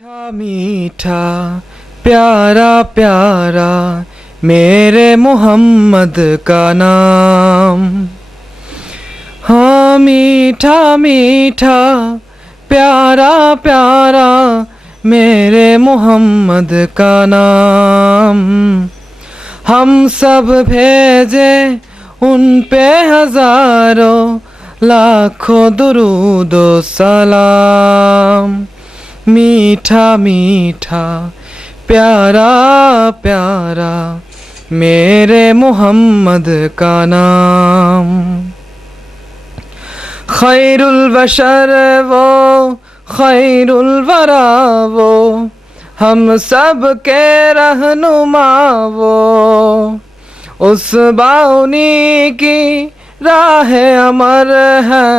मीठा मीठा प्यारा प्यारा मेरे मोहम्मद का नाम। हाँ मीठा मीठा प्यारा प्यारा मेरे मोहम्मद का नाम। हम सब भेजे उन पे हजारों लाखों दुरूदो सलाम। मीठा मीठा प्यारा प्यारा मेरे मोहम्मद का नाम। खैरुल बशर वो खैरुल वरा वो हम सब के रहनुमा वो। उस बाउनी की राह अमर है,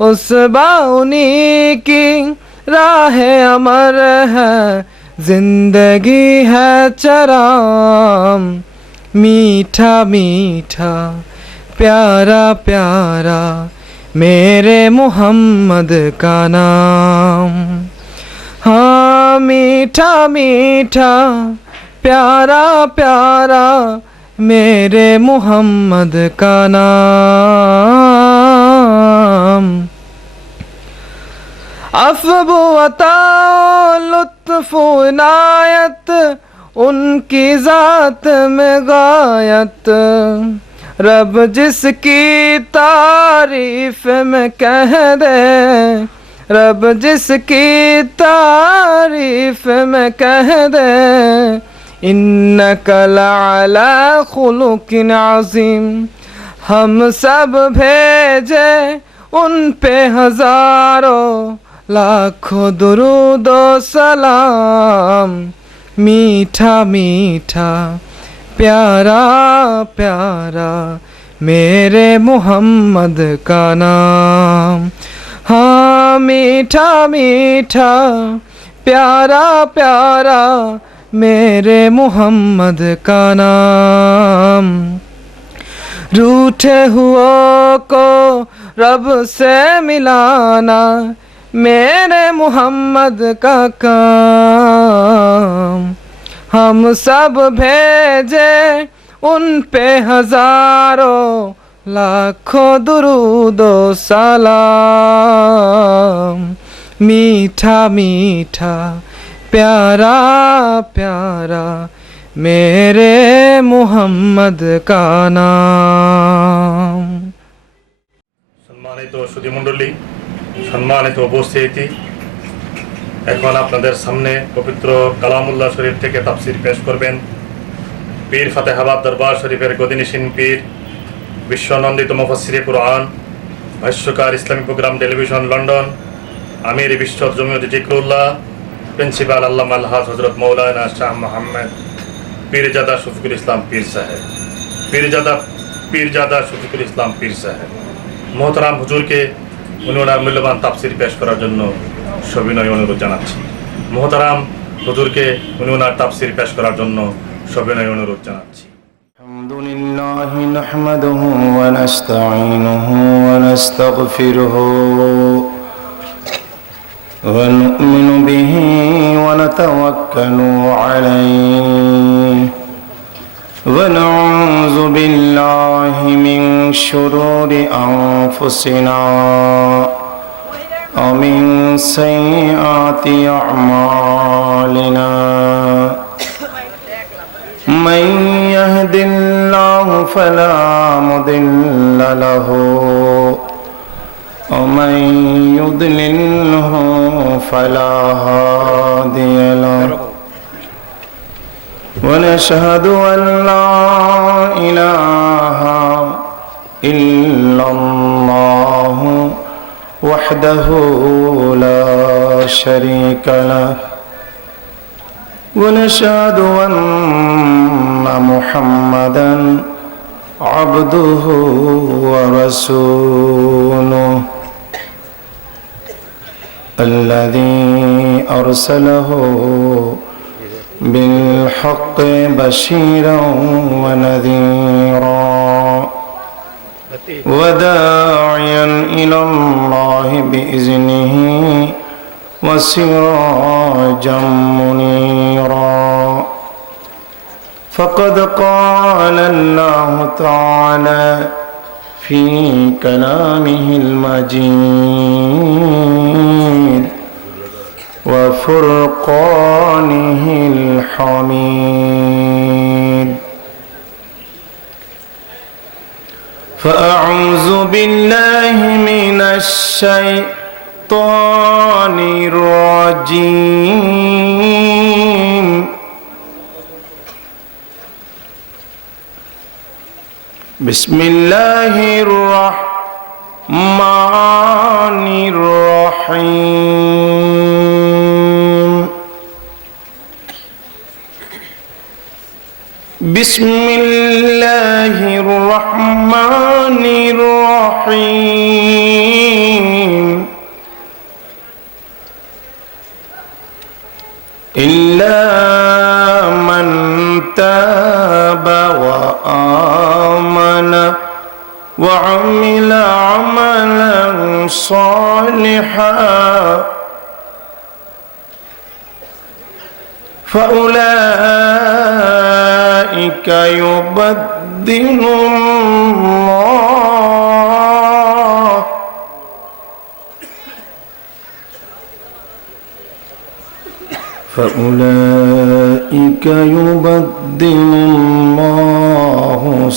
उस बाउनी की राह अमर है, जिंदगी है चराम। मीठा मीठा प्यारा प्यारा मेरे मोहम्मद का नाम। हाँ मीठा मीठा प्यारा प्यारा मेरे मोहम्मद का नाम। अफ़्व अता लुत्फ़ इनायत उनकी ज़ात में गायत। रब जिसकी तारीफ में कह दे, रब जिसकी तारीफ में कह दे, इन्नका लअला खुलुकिन अज़ीम। हम सब भेजे उन पे हजारों लाखों दुरूदो सलाम। मीठा मीठा प्यारा प्यारा मेरे मोहम्मद का नाम। हाँ मीठा मीठा प्यारा प्यारा मेरे मोहम्मद का नाम। रूठे हुओं को रब से मिलाना मेरे मोहम्मद का काम। हम सब भेजे उन पे हजारों लाखों दुरूदो सलाम। मीठा मीठा प्यारा प्यारा मेरे मोहम्मद का नाम। সম্মানিত সুধীমণ্ডলী, সম্মানিত উপস্থিতি, এখন আপনাদের সামনে পবিত্র কালামুল্লাহ শরীফ থেকে তাফসির পেশ করবেন পীর ফাতেহাবাদ দরবার শরীফের গদিনিশিন পীর, বিশ্বনন্দিত মুফাসসিরে কুরআন, ভাষ্যকার ইসলামী প্রোগ্রাম টেলিভিশন লন্ডন, আমির বিশ্বর জমিয়ত জিকরুল্লাহ, প্রিন্সিপাল আল্লামা আলহাজ হযরত মৌলানা শাহ মোহাম্মদ পীরজাদা শফিকুল ইসলাম পীর সাহেব, পীরজাদা শফিকুল ইসলাম পীর সাহেব। মোহতারাম হুজুরকে উনি ওনার মূল্যবান তাফসির পেশ করার জন্য সবিনয় অনুরোধ জানাচ্ছি। মোহতারাম হুজুরকে উনি ওনার তাফসির পেশ করার জন্য সবিনয় অনুরোধ জানাচ্ছি। আলহামদুলিল্লাহ নাহমাদুহু ওয়া নাস্তাঈনুহু ওয়া নাস্তাগফিরুহু ওয়া নু'মিনু বিহি ওয়া নাতাওয়াক্কালু আলাইহি ওয়া নাউযু বিল্লাহি মিন শুরুরি আনফুসিনা ওয়া মিন সাইয়্যাতি আ'মালিনা। من يهد الله فلا مضل له ومن يضلله فلا هادي له ونشهد أن لا إله إلا الله وحده لا شريك له ونشهد أن محمدا عبده ورسوله الذي أرسله بالحق بشيرا ونذيرا وداعيا إلى الله بإذنه وسراجا منيرا فقد قال الله تعالى في كلامه المجيد وفرقانه الحميد فأعوذ بالله من الشيطان الرجيم بسم الله الرحمن الرحيم بسم الله الرحمن الرحيم إلا من تاب وآمن وعمل عملا صالحا فأولئك يبدل الله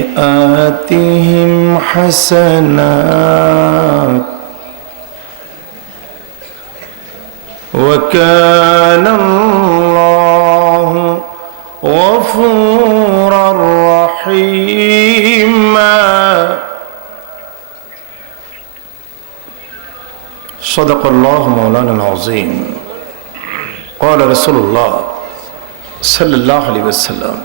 سيئاتهم حسنات وكان الله غفورا رحيما صدق الله مولانا العظيم قال رسول الله صلى الله عليه وسلم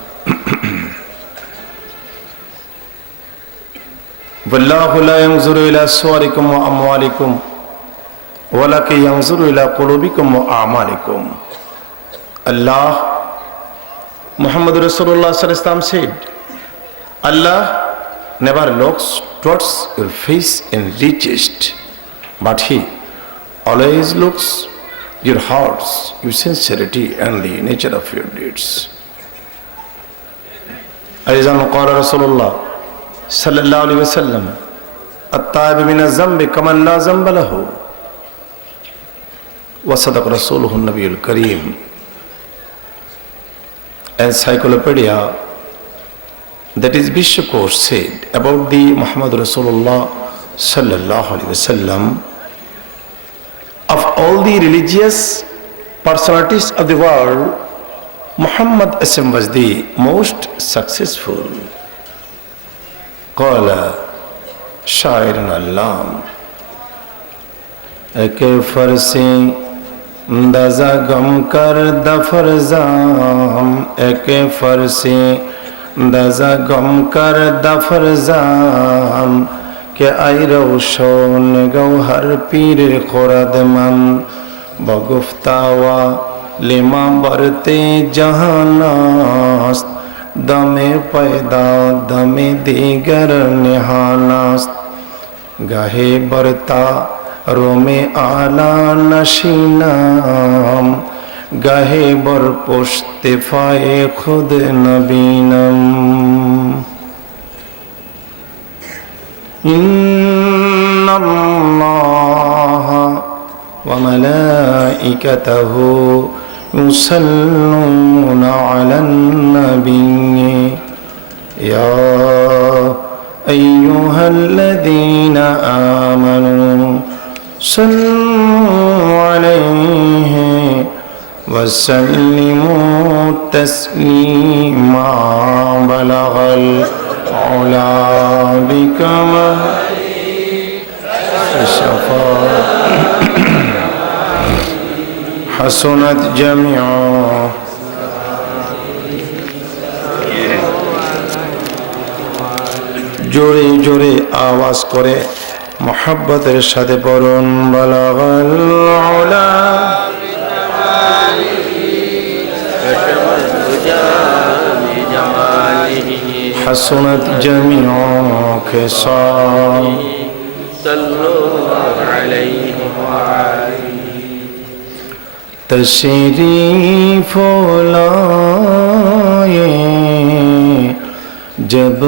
والله لا ينظر إلى صوركم وأموالكم ولكن ينظر إلى قلوبكم وأعمالكم. Allah, Muhammad Rasulullah sallallahu alaihi wasallam said, Allah never looks towards your face in riches, but He always looks your hearts, your sincerity and the nature of your deeds. أيضا قال رسول الله صلى الله عليه وسلم التائب من الذنب كمن لا ذنب له وصدق رسوله النبي الكريم. Encyclopedia, that is Bishop said about the Muhammad Rasulullah sallallahu alaihi wasallam, of all the religious personalities of the world, Muhammad Aslam was the most successful. قال شاعر علام एक फरसी दजा गम कर दफर जाम एक फरसी दजा गम कर दफर जाम के आई रोशन गौहर पीर खुरद मन बगुफ्तावा lima बरते जहानास्त दमे पैदा दमे दीगर निहानास्त गाहे बरता रोमे आला नशीनाम गाहे बर पुश्तिफाए खुद नबीनम इन्नल्लाह व मलाइकतहु युसल्लूना अलन नबी या अय्युहल्लज़ीना आमनू सल्लू अलैहि वसल्लिमू तस्लीमा बलगल औला बिकमली शफाअत हसनत जमीआ जोरे जोरे आवाज करे मोहब्बतेर साथे पढ़ुन बलागल औला हसनत जमीआ खिसाल सल्लल्लाहु अलैहि व तशरीफ लाए जब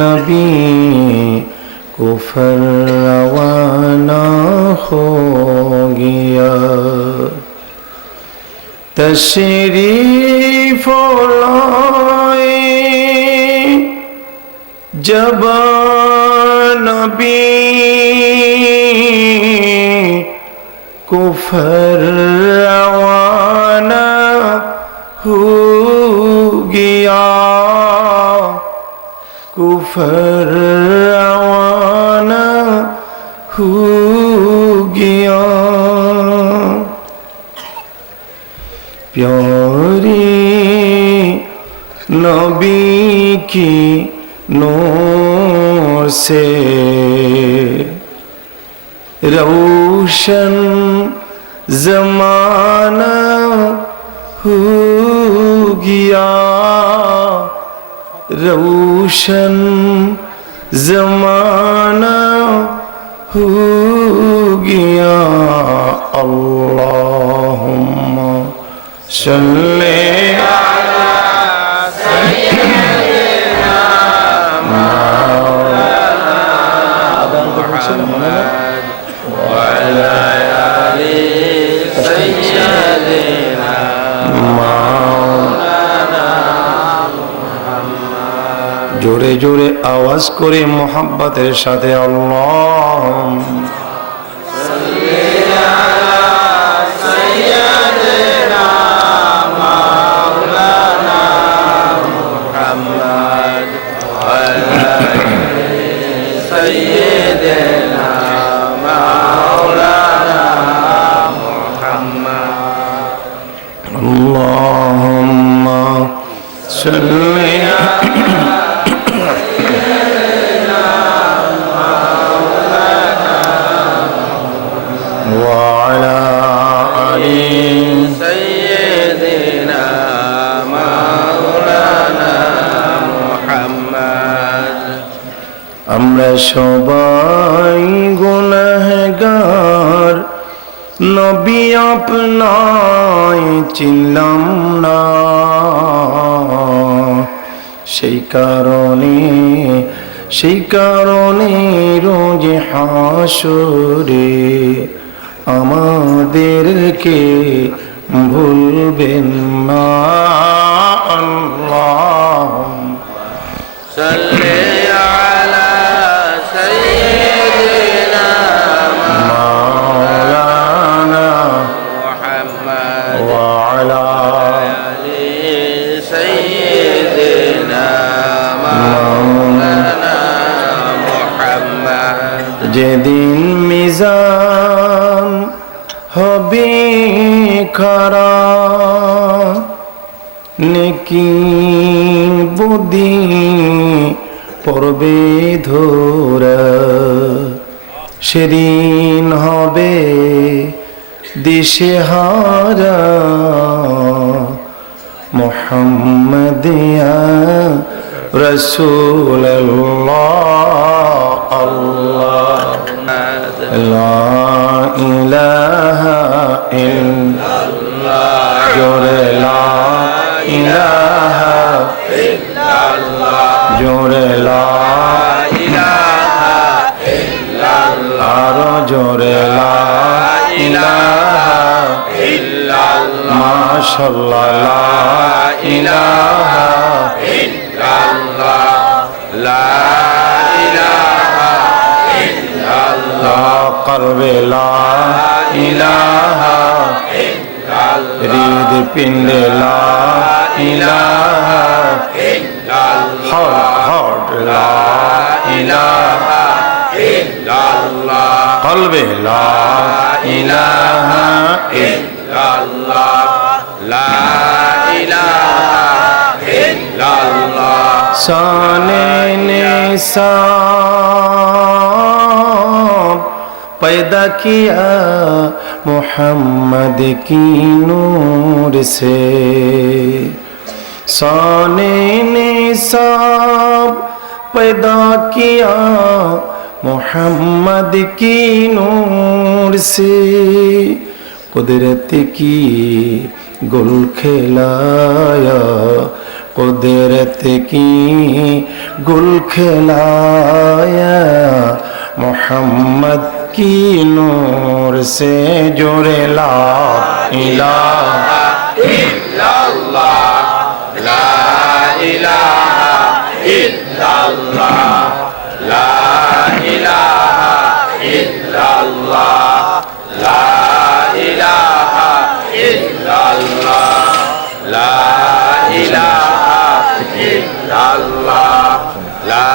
नबी कुफर रवाना हो गया। तशरीफ लाए जब नबी कुफर रवाना हो गया। कुफर रवाना हो गया। प्यारे नबी की नूर से रोशन ज़माना हो गया। रोशन ज़माना हो गया। अल्लाहुम्मा सल्ले जोरे जोरे आवाज करे मोहब्बतेर साथे अल्लाह अल्लाहुम्मा सल्ली وعلى آل سيدنا مولانا محمد। আমরা সবাই গুনাহগার, নবী আপনায় চিনলাম না, সেই কারণে রোজ হাসরে আমাদেরকে ভুলবেন না। আল্লাহ সাল্লি আলা সাইয়্যিদিনা মাওলানা মুহাম্মদ ওয়া আলা আলি সাইয়্যিদিনা মাওলানা মুহাম্মদ। যেদিন মিজান হবে খারা, নেকি বুদ্ধি পড়বে ধরা, সেদিন হবে দিশেহারা মুহাম্মাদিয়া রাসূলুল্লাহ। আল্লাহ লা ইলাহা ইল্লাল্লাহ, জোরে লা ইলাহা ইল্লাল্লাহ, জোরে লা ইলাহা ইল্লাল্লাহ, আরো জোরে লা ইলাহা ইল্লাল্লাহ, মাশাআল্লাহ লা ইলাহা ইল্লাল্লাহ, লা কলবে লা ইলাহা ইল্লাল্লাহ, হৃদ পিণ্ডে লা ইলাহা ইল্লাল্লাহ, হট লা ইলাহা ইল্লাল্লাহ, কলবে লা ইলাহা ইল্লাল্লাহ, লা ইলাহা ইল্লাল্লাহ। শানে निसाब पैदा किया मोहम्मद की नूर से, शाने निसाब पैदा किया मोहम्मद की नूर से, कुदरत की गुल खिलाया, कुदरत की गुल खिलाया, मोहम्मद की नूर से जुड़े ला इलाहा इल्लल्लाह, ला इलाहा इल्लल्लाह, ला इलाहा इल्लल्लाह, ला इलाहा इल्लल्लाह, ला इलाहा इल्लल्लाह, ला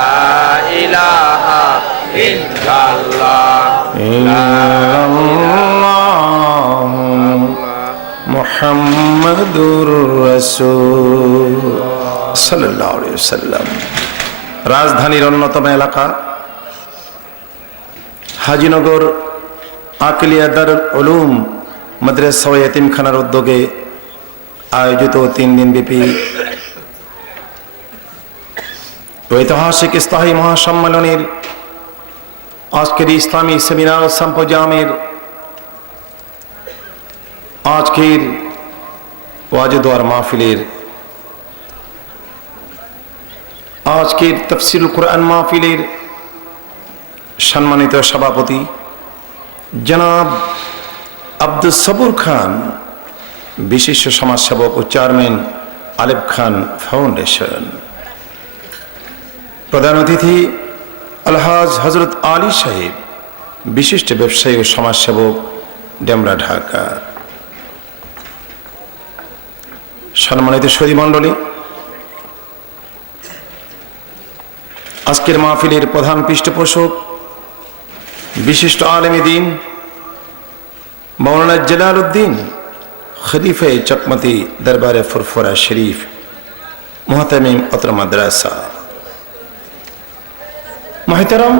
इलाहा মুহাম্মাদুর রাসূল সাল্লাল্লাহু আলাইহি ওয়াসাল্লাম। রাজধানীর অন্যতম এলাকা হাজীনগর আকলিয়া দারুল উলুম মাদ্রাসা ও ইয়াতিমখানার উদ্যোগে আয়োজিত 3 দিনব্যাপী ঐতিহাসিক ইসলাহি মহাসম্মেলনের আজকের ইসলামী সেমিনার ও সিম্পোজিয়ামের আজকের ওয়াজ দোয়ার মাহফিলের আজকের তাফসীরুল কোরআন মাহফিলের সম্মানিত সভাপতি জনাব আব্দুস সবুর খান, বিশিষ্ট সমাজসেবক ও চেয়ারম্যান আলেপ খান ফাউন্ডেশন, প্রধান অতিথি আলহাজ হযরত আলী সাহেব, বিশিষ্ট ব্যবসায়ী ও সমাজসেবক, ডেমরা, ঢাকা। সম্মানিত সুধী মণ্ডলী, আজকের মাহফিলের প্রধান পৃষ্ঠপোষক বিশিষ্ট আলেম দ্বীন মাওলানা জালালউদ্দিন খলিফা চকমতি দরবারে ফুরফুরা শরীফ মুহতামিম অত্র মাদ্রাসা, মুহতারাম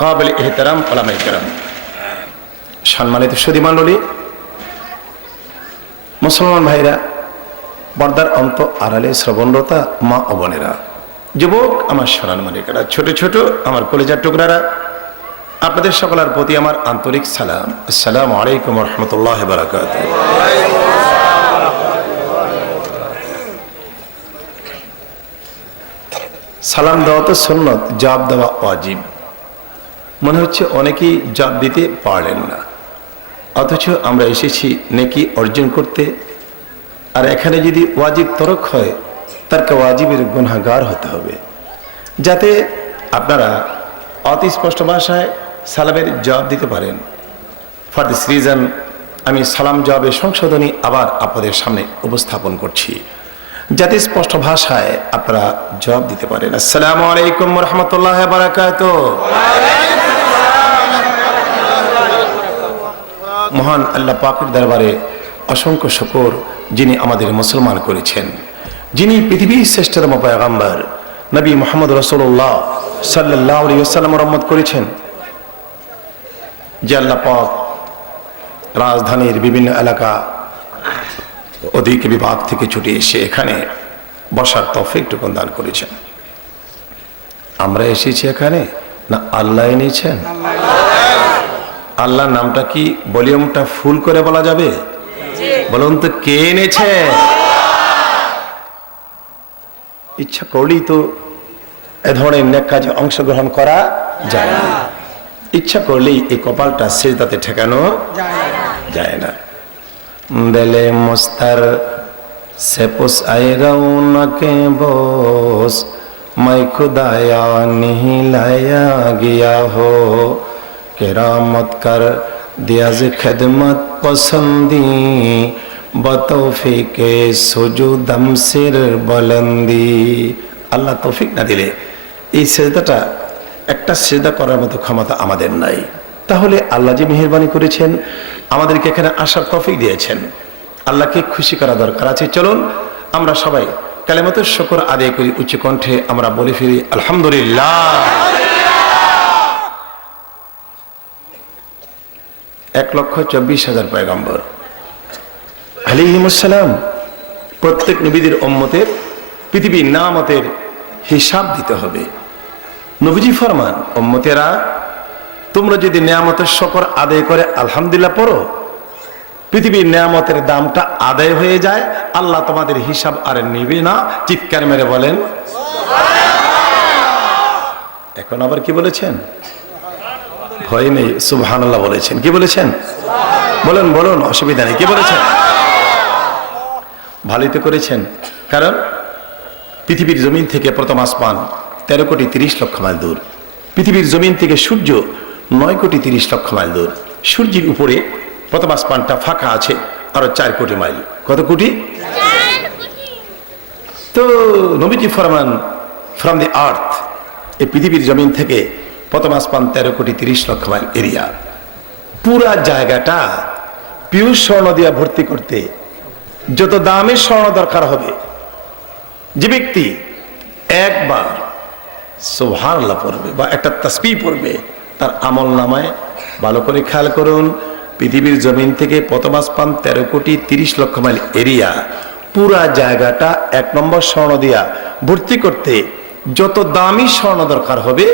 কাবিল ইহতারাম উলামায়ে কেরাম, সম্মানিত সুধী মণ্ডলী, মুসলমান ভাইরা, পর্দার অন্ত আড়ালে শ্রবণরতা মা ও বোনেরা, যুবক আমার সোনার মালিকেরা, ছোট ছোট আমার কলিজার টুকরারা, আপনাদের সকলের প্রতি আমার আন্তরিক সালাম। আসসালামু আলাইকুম ওয়া রাহমাতুল্লাহি ওয়া বারাকাতুহু। সালাম দেওয়া তো সুন্নত, জবাব দেওয়া ওয়াজিব। মনে হচ্ছে অনেকেই জবাব দিতে পারলেন না, অথচ আমরা এসেছি নেকি অর্জন করতে। আর এখানে যদি ওয়াজিব তরক হয়, তারকে ওয়াজিবের গুনাহগার হতে হবে। যাতে আপনারা অতি স্পষ্ট ভাষায় সালামের জবাব দিতে পারেন, ফর দিস রিজন আমি সালাম জবাবের সংশোধনী আবার আপনাদের সামনে উপস্থাপন করছি, যাতে স্পষ্ট ভাষায় আপনারা জবাব দিতে পারেন। আসসালামু আলাইকুম ওয়া রাহমাতুল্লাহি ওয়া বারাকাতুহু। মহান আল্লাহ পাকের দরবারে অসংখ্য শুকর, যিনি আমাদের মুসলমান করেছেন, যিনি পৃথিবীর শ্রেষ্ঠতম পয়গম্বর নবী মুহাম্মদ রাসূলুল্লাহ সাল্লাল্লাহু আলাইহি ওয়াসাল্লাম রহমত করেছেন। যে আল্লাহ পাক রাজধানীর বিভিন্ন এলাকা অধিক বিভাগ থেকে ছুটে এসে এখানে বসার তৌফিকটুকু দান করেছেন। আমরা এসেছি এখানে না আল্লাহ এনেছেন? আল্লাহর নামটা কি ভলিউমটা ফুল করে বলা যাবে? বলুন তো, কে এনেছে? ইচ্ছা করলেই তো এ ধরনের নেক কাজে অংশগ্রহণ করা যায় না। ইচ্ছা করলেই এই কপালটা সিজদাতে ঠেকানো যায় না। দিলে মুস্তার से पुसाए रौनक बोस मैं खुदाया नहीं लाया गया हो केरामत कर दिया जे खिदमत पसंदी बतौफिक सुजुदम सिर बुलंदी। আল্লাহ তৌফিক না দিলে এই সিজদাটা একটা সিজদা করার মতো ক্ষমতা আমাদের নাই। তাহলে আল্লাহ যে মেহেরবানি করেছেন, আমাদেরকে এখানে আসার তৌফিক দিয়েছেন, আল্লাহকে খুশি করা দরকার আছে। চলুন আমরা সবাই কালেমাতুশ শুকর আদায় করি উচ্চ কণ্ঠে, আমরা বলে ফিরি আলহামদুলিল্লাহ। 1,24,000 পয়গম্বর আলাইহিমুস সালাম, প্রত্যেক নবীদের উম্মতের পৃথিবীর নামতের হিসাব দিতে হবে। নবীজি ফরমান, উম্মতেরা তোমরা যদি নিয়ামতের শুকর আদায় করে আলহামদুলিল্লাহ পড়ো, পৃথিবীর নিয়ামতের দামটা আদায় হয়ে যায়, আল্লাহ তোমাদের হিসাব আর নিবে না। চিৎকার মেরে বলেন। এখন আবার কি বলেছেন? ভয় নেই, সুবহানাল্লাহ বলেছেন। কি বলেছেন? বলুন বলুন, অসুবিধা নেই। কি বলেছেন? ভালোই তো করেছেন, কারণ পৃথিবীর জমিন থেকে প্রথম আসমান 13,30,00,000 মাইল দূর। পৃথিবীর জমিন থেকে সূর্য 9,30,00,000 মাইল দূর। সূর্যের উপরে প্রথম আসমানটা ফাঁকা আছে আরো 4 কোটি মাইল। কত কোটি? তো নবীজি ফরমান, ফ্রম দি আর্থ, এই পৃথিবীর জমিন থেকে প্রথম আসমান 13,30,00,000 মাইল এরিয়া। পুরা জায়গাটা পিওর স্বর্ণ দিয়া ভর্তি করতে যত দামের স্বর্ণ দরকার হবে, যে ব্যক্তি একবার সুবহানাল্লাহ পড়বে বা একটা তাসবিহ পড়বে, তার আমল নামায়, ভালো করে খেয়াল করুন, পৃথিবীর জমিন থেকে প্রথম আসমান 13,30,00,000 মাইল এরিয়া, পুরা জায়গাটা 1 নম্বর স্বর্ণ দিয়া ভর্তি করতে যত দামি স্বর্ণ দরকার হবে,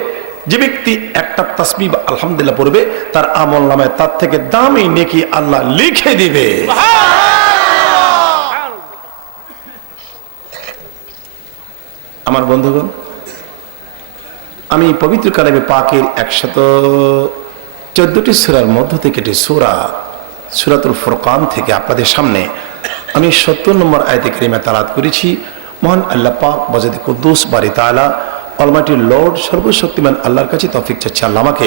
যে ব্যক্তি একটা তাসবিহ আলহামদুলিল্লাহ পড়বে, তার আমল নামায় তার থেকে দামি নেকি আল্লাহ লিখে দিবে। আমার বন্ধুগণ, আমি পবিত্র কালামে পাকের 114টি সূরার মধ্য থেকে একটি সূরা, সূরাতুল ফুরকান থেকে আপনাদের সামনে আমি 70 নম্বর আয়াতে কারিমা তেলাওয়াত করেছি। মহান আল্লাহ পাক ওয়াজিদ কুদ্দুস বারি তাআলা অলমাইটি লর্ড সর্বশক্তিমান আল্লাহর কাছে তৌফিক চাচ্ছি, আল্লাহ আমাকে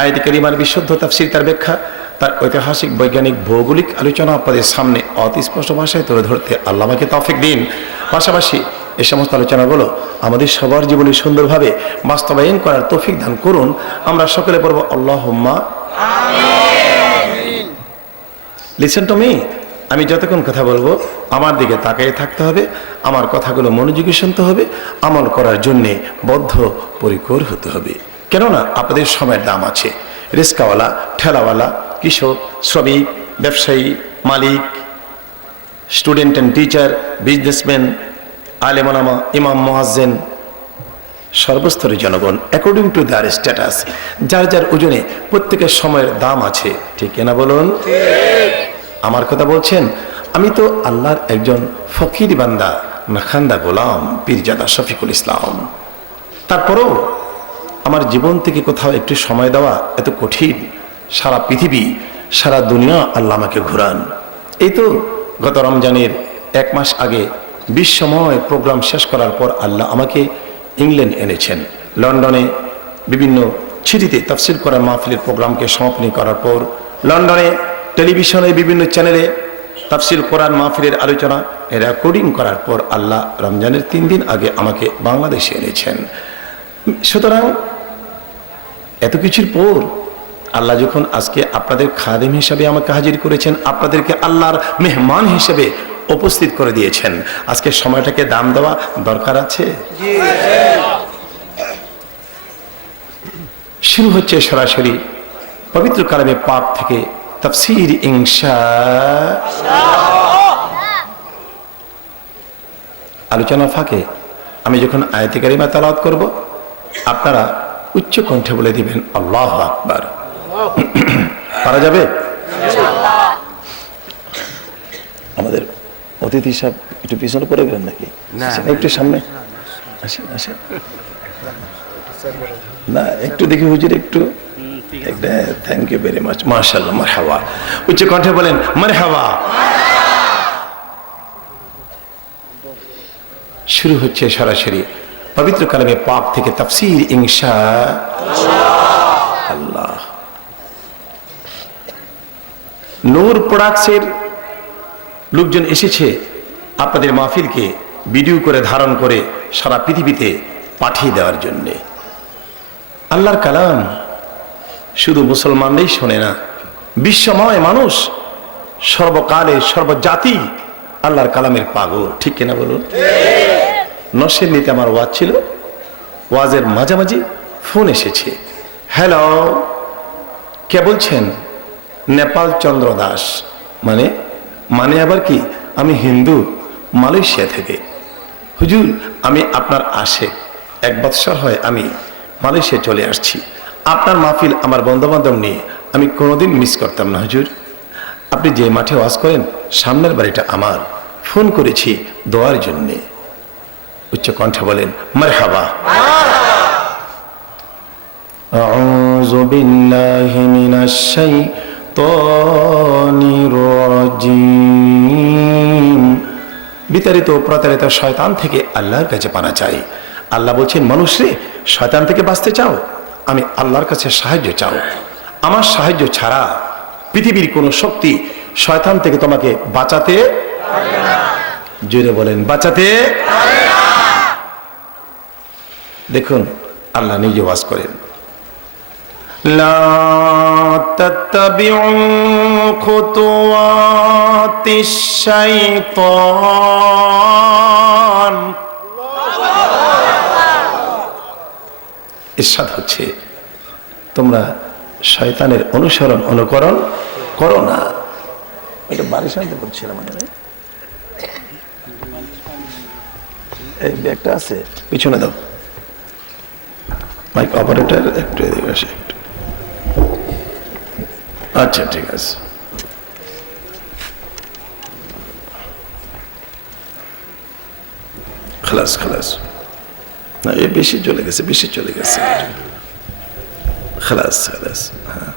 আয়াতে কারিমার বিশুদ্ধ তাফসীর, তার ব্যাখ্যা, তার ঐতিহাসিক, বৈজ্ঞানিক, ভৌগোলিক আলোচনা আপনাদের সামনে অতি স্পষ্ট ভাষায় তুলে ধরতে আল্লাহ আমাকে তৌফিক দিন। পাশাপাশি এই সমস্ত আলোচনাগুলো আমাদের সবার জীবনে সুন্দরভাবে বাস্তবায়ন করার তৌফিক দান করুন। আমরা সকলে পড়ব আল্লাহুম্মা আমিন। লিসেন টু মি, আমি যতক্ষণ কথা বলবো আমার দিকে তাকিয়ে থাকতে হবে, আমার কথাগুলো মনোযোগী শুনতে হবে, আমল করার জন্যে বদ্ধ পরিকর হতে হবে। কেননা আপনাদের সময়ের দাম আছে। রিস্কাওয়ালা, ঠেলাওয়ালা, কৃষক, শ্রমিক, ব্যবসায়ী, মালিক, স্টুডেন্ট অ্যান্ড টিচার, বিজনেসম্যান, আলেম ওলামা, ইমাম, মুয়াজ্জিন, সর্বস্তরের জনগণ অ্যাকর্ডিং টু দেয়ার স্ট্যাটাস, যার যার ওজনে প্রত্যেকের সময়ের দাম আছে। ঠিক না বলুন? আমার কথা বলছেন? আমি তো আল্লাহর একজন ফকির বান্দা, নাখান্দা গোলাম, পীরজাদা শফিকুল ইসলাম। তারপরেও আমার জীবন থেকে কোথাও একটু সময় দেওয়া এত কঠিন। সারা পৃথিবী, সারা দুনিয়া আল্লাহ আমাকে ঘুরান। এই তো গত রমজানের 1 মাস আগে বিশ্বময় প্রোগ্রাম শেষ করার পর আল্লাহ আমাকে ইংল্যান্ড এনেছেন। লন্ডনে বিভিন্ন সিটিতে তাফসীর করার মাহফিলের প্রোগ্রামকে সমাপনী করার পর, লন্ডনে টেলিভিশনে বিভিন্ন চ্যানেলে তাফসীর কোরআন মাহফিলের আলোচনা রেকর্ডিং করার পর আল্লাহ রমজানের 3 দিন আগে আমাকে বাংলাদেশে এনেছেন। সুতরাং এত কিছুর পর আল্লাহ যখন আজকে আপনাদের খাদেম হিসাবে আমাকে হাজির করেছেন, আপনাদেরকে আল্লাহর মেহমান হিসেবে উপস্থিত করে দিয়েছেন, আজকে সময়টাকে দাম দেওয়া দরকার আছে। শুরু হচ্ছে সরাসরি পবিত্র কালামে পাক থেকে তাফসীর ইনশাআল্লাহ। আলোচনার ফাঁকে আমি যখন আয়াতে কারিমা তেলাওয়াত করব, আপনারা উচ্চ কণ্ঠে বলে দিবেন আল্লাহু আকবার। পারা যাবে? আমাদের অতিথি সাহেব একটু পিছনে পড়ে গেলেন নাকি? একটু সামনে আসেন, আসেন না, একটু দেখি হুজুর, একটু। থ্যাংক ইউ ভেরি মাচ, মাশাআল্লাহ, মারহাবা। উচ্চ কণ্ঠে বলেন মারহাবা। শুরু হচ্ছে সরাসরি পবিত্র কালামে পাক থেকে তাফসীর ইনশাআল্লাহ। নূর প্রোডাক্টসের লোকজন এসেছে আপনাদের মাহফিলকে ভিডিও করে ধারণ করে সারা পৃথিবীতে পাঠিয়ে দেওয়ার জন্যে। আল্লাহর কালাম শুধু মুসলমানরাই শোনে না, বিশ্বময় মানুষ, সর্বকালে সর্বজাতি আল্লাহর কালামের পাগল। ঠিক কিনা বলুন? নরসিংদীতে নিতে আমার ওয়াজ ছিল, ওয়াজের মাঝামাঝি ফোন এসেছে। হ্যালো, কে বলছেন? নেপাল চন্দ্র দাস। মানে মানে আবার কি? আমি হিন্দু, মালয়েশিয়া থেকে। হুজুর, আমি আপনার আশেক, 1 বৎসর হয় আমি মালয়েশিয়া চলে আসছি। আপনার মাহফিল আমার বন্ধু বান্ধব নিয়ে আমি কোনোদিন মিস করতাম না হুজুর। আপনি যে মাঠে ওয়াজ করেন সামনের বাড়িটা আমার, ফোন করেছি দোয়ার জন্যে। উচ্চ কণ্ঠে বলেন মারহাবা। আউযু বিল্লাহি মিনাশ শাইতানির রাজীম। বিতাড়িত প্রতারিত শয়তান থেকে আল্লাহর কাছে পানা চাই। আল্লাহ বলছেন, মানুষ রে, শয়তান থেকে বাঁচতে চাও, আমি আল্লাহর কাছে সাহায্য চাও। আমার সাহায্য ছাড়া পৃথিবীর কোন শক্তি শয়তান থেকে তোমাকে বাঁচাতে পারে না। জোরে বলেন, বাঁচাতে পারে না। দেখুন আল্লাহ নিজে ওয়াজ করেন, লা তাত্তাবিউ খুতুওয়াতিশ শাইতান। ইরশাদ হচ্ছে, তোমরা শয়তানের অনুসরণ অনুকরণ করো না। এটা বাড়ির সামনে বলছিলাম, মানে এই ব্যাগটা আছে পিছনে দাও। মাইক অপারেটর একটু এদিকে আসে একটু। আচ্ছা ঠিক আছে। খালাস খালাস, না এ বেশি চলে গেছে, বেশি চলে গেছে। খালাস খালাস। হ্যাঁ,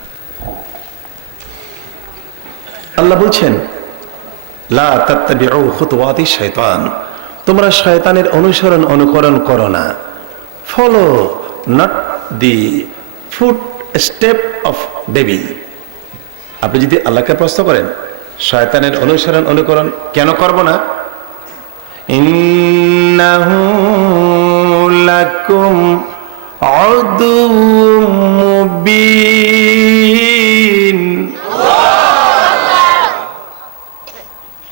আল্লাহ বলছেন, লা তাত্তাবিউ খুতুওয়াতিশ শাইতান, তোমরা শয়তানের অনুসরণ অনুকরণ করো না। Follow not the foot step of devil. আপনি যদি আল্লাহকে প্রশ্ন করেন শয়তানের অনুসরণ অনুকরণ কেন করব না, ইন্নাহু লাকুম আদুউম মুবিন।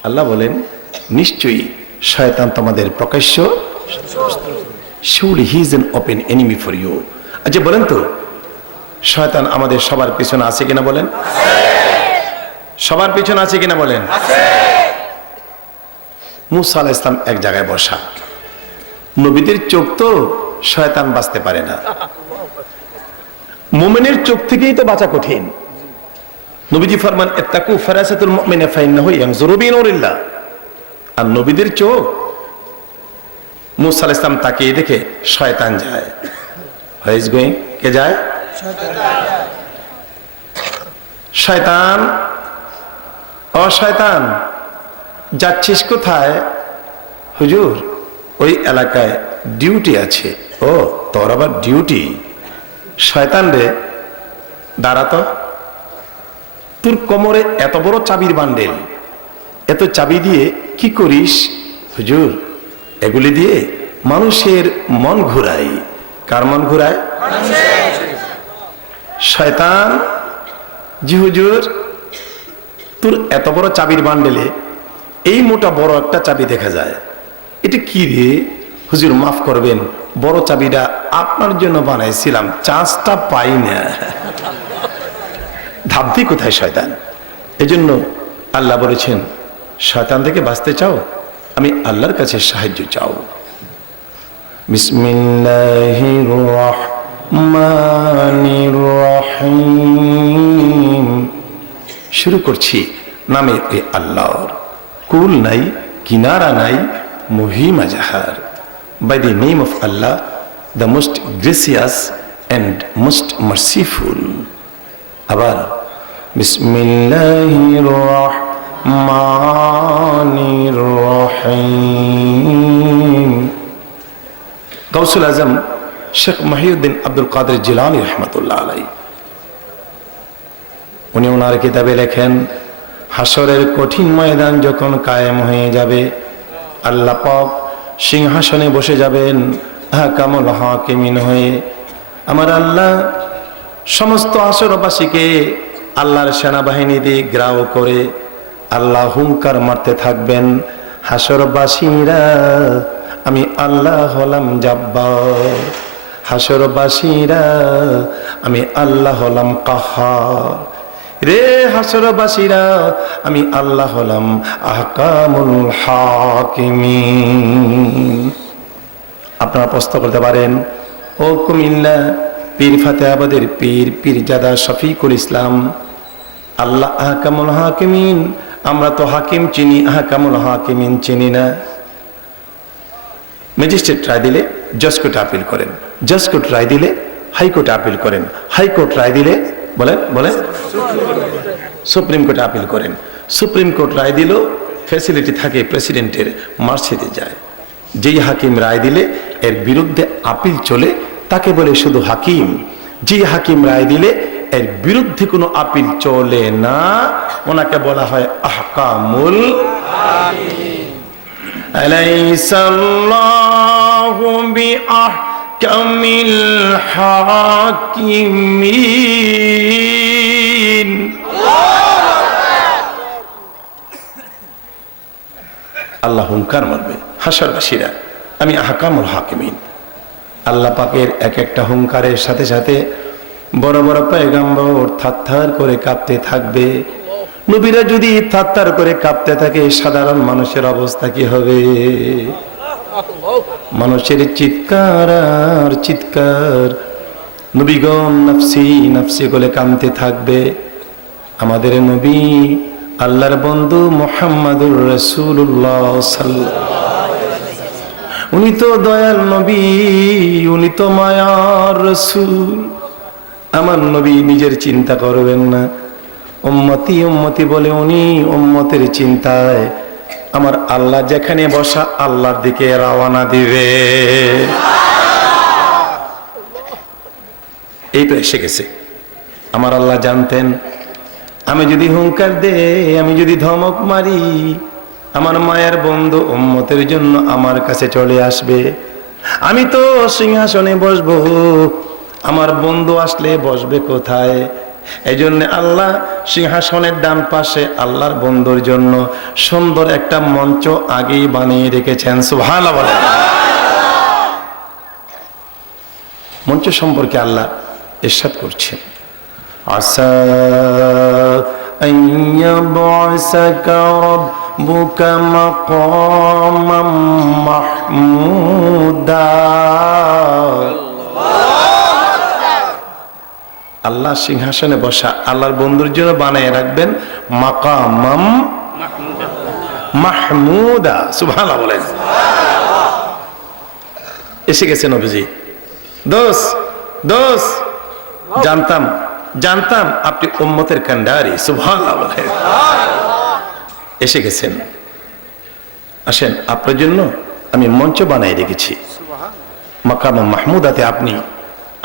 আল্লাহ বলেন, নিশ্চয়ই শয়তান তোমাদের প্রকাশ্য surely he is an open enemy for you। আচ্ছা বলেন তো, শয়তান আমাদের সবার পিছনে আছে কিনা বলেন? সবার পিছনে আছে কিনা বলেন? মুসা আলাইহিস সালাম এক জায়গায় বসা, নবীদের চোখ তো শয়তান বাঁচতে পারে না, মুমিনের চোখ থেকেই তো বাঁচা কঠিন। নবীজি ফরমান, ইত্তাকু ফারাসাতুল মুমিনি ফাইন্নাহু ইয়ানজুরু বিনুরিল্লাহ। আর নবীদের চোখ, মুসা আলাইহিস সালাম তাকিয়ে দেখে শয়তান যায়। Where is going? কে যায়? শয়তান। ও শয়তান, যাচ্ছিস কোথায়? হুজুর, ওই এলাকায় ডিউটি আছে। ও, তোর আবার ডিউটি? শয়তান রে, দাঁড়াতো, তোর কোমরে এত বড় চাবির বান্ডেল, এত চাবি দিয়ে কি করিস? হুজুর, এগুলি দিয়ে মানুষের মন ঘুরাই। কার মন ঘুরায়? শয়তান। জি হুজুর, তোর এত বড় চাবির বান্ডেলে এই মোটা বড় একটা চাবি দেখা যায়, এটা কি রে? হুজুর মাফ করবেন, বড় চাবিটা আপনার জন্য বানাইছিলাম, চান্সটা পাই না। ভাবতি কোথায় শয়তান? এজন্য আল্লাহ বলেছেন, শয়তান থেকে বাঁচতে চাও, আমি আল্লাহর কাছে সাহায্য চাও। বিসমিল্লাহির রহমানির রহিম। শুরু করছি নামে এ আল্লাহর, কুল নাই, কিনারা নাই, মহিমা জাহার। By the name of Allah, the most gracious and most merciful. আবার বিসমিল্লাহির রহমানির রহিম। গাউসুল আজম শেখ মহিউদ্দিন আব্দুল কাদের জিলানী রহমতুল্লাহ আলাইহি, উনি ওনার কিতাবে লেখেন, হাসরের কঠিন ময়দান যখন কায়েম হয়ে যাবে, আল্লাহ পাক সিংহাসনে বসে যাবেন আহকামুল হাকিমিন হয়ে। আমার আল্লাহ সমস্ত হাসরবাসীকে আল্লাহর সেনাবাহিনী দিয়ে গ্রাও করে আল্লাহ হুঙ্কার মারতে থাকবেন, হাসরবাসীরা আমি আল্লাহ হলাম জাব্বার, হাসরবাসীরা আমি আল্লাহ হলাম কাহার। রে হাসরবাসীরা, আমি আল্লাহ হলাম আহকামুল হাকিমিন। আপনারা প্রশ্ন করতে পারেন, ও কুমিল্লা পীর ফাতেহাবাদের পীর পীরজাদা শফিকুল ইসলাম, আল্লাহ আহকামুল হাকিমিন, আমরা তো হাকিম চিনি, আহকামুল হাকিমিন চিনি না। ম্যাজিস্ট্রেট রায় দিলে জজ কোর্টে আপিল করেন, জজ কোর্ট রায় দিলে হাইকোর্টে আপিল করেন, হাইকোর্ট রায় দিলে বলেন বলেন সুপ্রিম কোর্টে আপিল করেন, সুপ্রিম কোর্ট রায় দিলেও ফ্যাসিলিটি থাকে প্রেসিডেন্টের মার্সিতে যায়। যেই হাকিম রায় দিলে এর বিরুদ্ধে আপিল চলে তাকে বলে শুধু হাকিম। যেই হাকিম রায় দিলে এর বিরুদ্ধে কোনো আপিল চলে না, ওনাকে বলা হয় আহকামুল হাকিম। আলাইসাল্লাহু বিআহকামিল হাকিমিন। আল্লাহ হুঙ্কার মারবে হাসরবাসীরা, আমি আহকামুল হাকিমিন। আল্লাহ পাকের এক একটা হুঙ্কারের সাথে সাথে বড় বড় পয়গম্বর থারথার করে কাঁপতে থাকবে। নবীরা যদি থারথার করে কাঁপতে থাকে, সাধারণ মানুষের অবস্থা কি হবে? মানুষের চিৎকার আর চিৎকার। নবীগণ নাফসি নাফসি বলে কাঁদতে থাকবে। আমাদের নবী আল্লাহর বন্ধু মুহাম্মাদুর রাসূলুল্লাহ সাল্লাল্লাহু আলাইহি ওয়াসাল্লাম, উনি তো দয়াল নবী, উনি তো মায়ার রাসূল। আমার নবী নিজের চিন্তা করবেন না, উম্মতি উম্মতি বলে উনি উম্মতের চিন্তায় আমার আল্লাহ যেখানে বসা আল্লাহর দিকে রওনা দিবে। এই তো এসে গেছে। আমার আল্লাহ জানতেন আমি যদি হুঙ্কার দে, আমি যদি ধমক মারি, আমার মায়ের বন্ধু উম্মতের জন্য আমার কাছে চলে আসবে। আমি তো সিংহাসনে বসবো, আমার বন্ধু আসলে বসবে কোথায়? এই জন্য আল্লাহ সিংহাসনের ডান পাশে আল্লাহর বন্ধুর জন্য সুন্দর একটা মঞ্চ আগেই বানিয়ে রেখেছেন। সুবহানাল্লাহ বলেন। মঞ্চ সম্পর্কে আল্লাহ ইরশাদ করছেন, আসা আন ইয়াবআসাকা রাব্বুকা মাকামান মাহমুদা। আল্লাহ সিংহাসনে বসা আল্লাহর বন্ধুর জন্য বানায় রাখবেন মাকামাম মাহমুদা। সুবহানাল্লাহ বলেন। এসে গেছে নবীজি। দোস দোস, জানতাম জানতাম আপনি উম্মতের কান্ডারি। সুবহানাল্লাহ বলেন। এসে গেছেন, আসেন আপনার জন্য আমি মঞ্চ বানাই রেখেছি। মাকাম মাহমুদাতে আপনি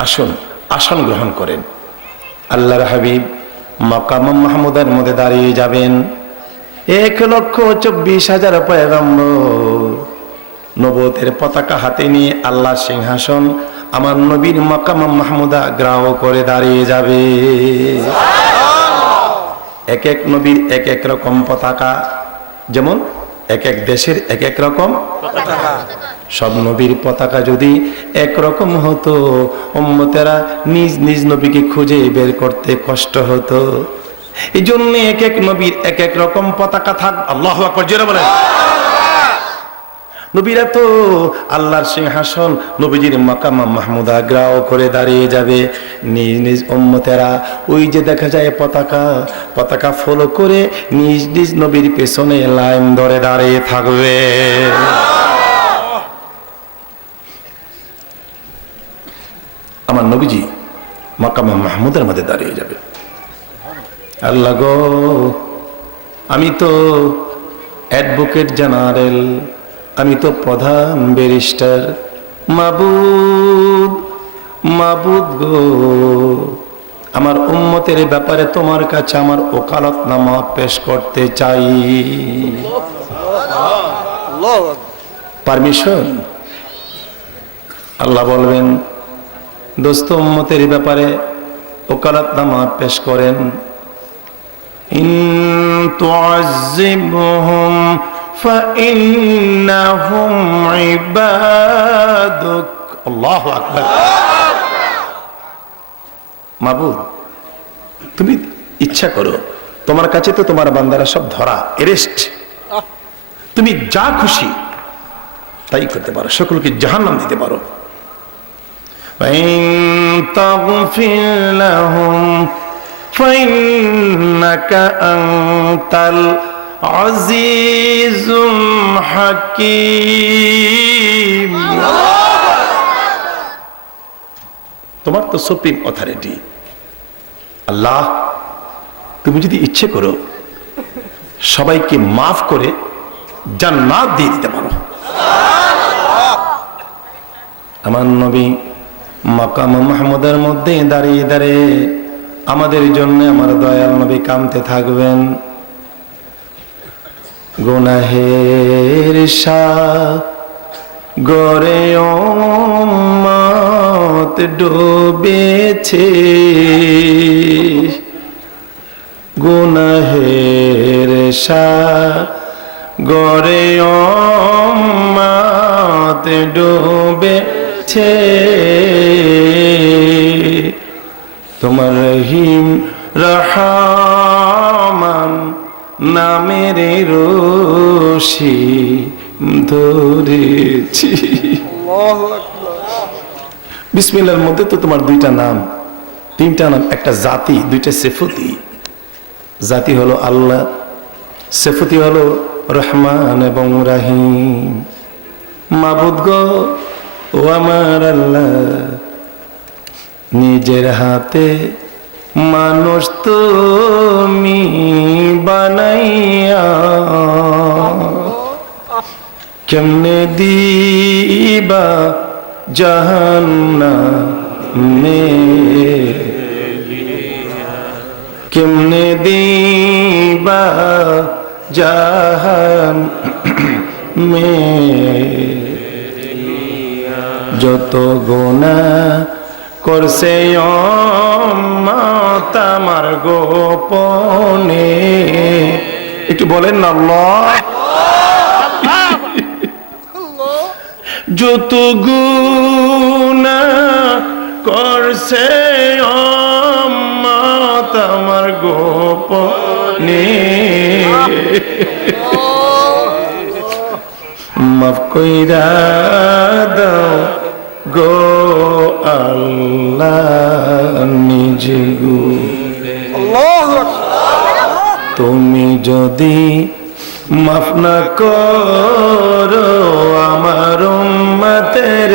আসুন, আসন গ্রহণ করেন। আল্লাহর হাবিব মাকাম মাহমুদার মধ্যে দাঁড়িয়ে যাবেন। 1,24,000 পয়গম্বর নবুয়তের পতাকা হাতে নিয়ে আল্লাহ সিংহাসন আমার নবীর মাকাম মাহমুদা গ্রাহ করে দাঁড়িয়ে যাবে। এক এক নবীর এক এক রকম পতাকা, যেমন এক এক দেশের এক এক রকম পতাকা। সব নবীর পতাকা যদি একরকম হতো, উম্মতেরা নিজ নিজ নবীকে খুঁজে বের করতে কষ্ট হতো। এই জন্য এক এক নবীর এক এক রকম পতাকা থাক। আল্লাহু আকবার জোরে বলেন। নবীরা তো আল্লাহর সিংহাসন নবীজির মাকাম মাহমুদা গ্রাহ করে দাঁড়িয়ে যাবে। নিজ নিজ উম্মতেরা ওই যে দেখা যায় পতাকা, পতাকা ফলো করে নিজ নিজ নবীর পেছনে লাইন ধরে দাঁড়িয়ে থাকবে। আমার নবীজি মাকাম মাহমুদের মধ্যে দাঁড়িয়ে যাবে। আল্লাহ গো, আমি তো অ্যাডভোকেট জেনারেল, আমি তো প্রধান ব্যারিস্টার। মাবুদ মাবুদ গো, আমার উম্মতের ব্যাপারে তোমার কাছে আমার ওকালতনামা পেশ করতে চাই। পারমিশন? আল্লাহ বলবেন, দোস্ত উম্মতের ব্যাপারে ওকালতনামা পেশ করেন। ইন তুআযিবহুম ফাইন্নাহুম ইবাদুক। আল্লাহু আকবার। মাবুদ, তুমি ইচ্ছা করো, তোমার কাছে তো তোমার বান্দারা সব ধরা, এরেস্ট। তুমি যা খুশি তাই করতে পারো, সকলকে জাহান্নাম দিতে পারো। ফাইন্নাকা আনতাল আজিজুল হাকীম। তোমার তো সুপ্রিম অথরিটি আল্লাহ, তুমি যদি ইচ্ছে করো সবাইকে মাফ করে জান্নাত দিয়ে দিতে পারো। আমার নবী মাকাম মাহমুদের মধ্যে দাঁড়িয়ে দাঁড়িয়ে আমাদের জন্য আমার দয়াল নবী কাঁদতে থাকবেন। গুনাহের সাগরে উম্মত ডুবেছে, গুনাহের সাগরে উম্মত ডুবেছে, তোমার রহিম রহমান নামের রশি ধরেছি। বিসমিল্লাহর মধ্যে তো তোমার দুইটা নাম, তিনটা নাম, একটা জাতি, দুইটা সিফতি। জাতি হলো আল্লাহ, সিফতি হলো রহমান এবং রাহিম। মাবুদ গো ও আমার আল্লাহ, নিজের হাতে মানুষ তুমি বানাইয়া কেমনে দিবা জাহান্নামে, কেমনে দিবা জাহান্নামে, যত গুনাহ করছে উম্মত আমার গোপনে। একটু বলেন না আল্লাহ। যত গুনাহ করছে উম্মত আমার গোপনে, মাফ কইরা দাও গো আল্লাহ নিজে গো। তুমি যদি মাফ না করো আমার উম্মতের,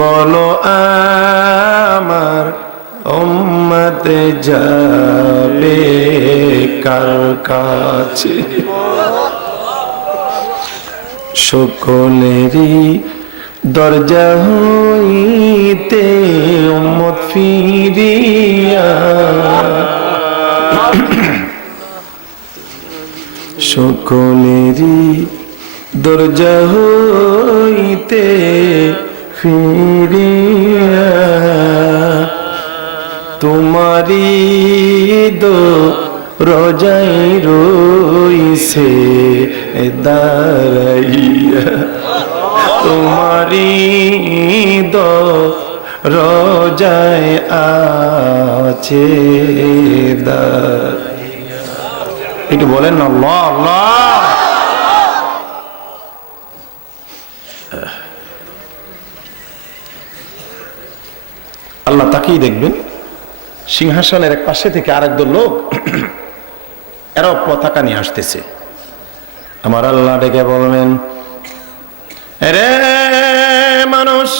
বলো আমার উম্মতে যাবে কার কাছে। সকলেরই দরজা হইতে উম্মত ফিরিয়া, সকলেরই দরজা হইতে ফিরিয়া, তোমারি রোজাই রইছে দাঁড়াইয়া, তোমারি রোজায় আছে দাঁড়াইয়া। একটু বলেন না আল্লাহ আল্লাহ। আল্লাহ তাকেই দেখবেন, সিংহাসনের এক পাশে থেকে আরেক দল লোক এরাও পতাকা নিয়ে আসতেছে। আমার আল্লাহ ডেকে বলবেন, রে মানুষ,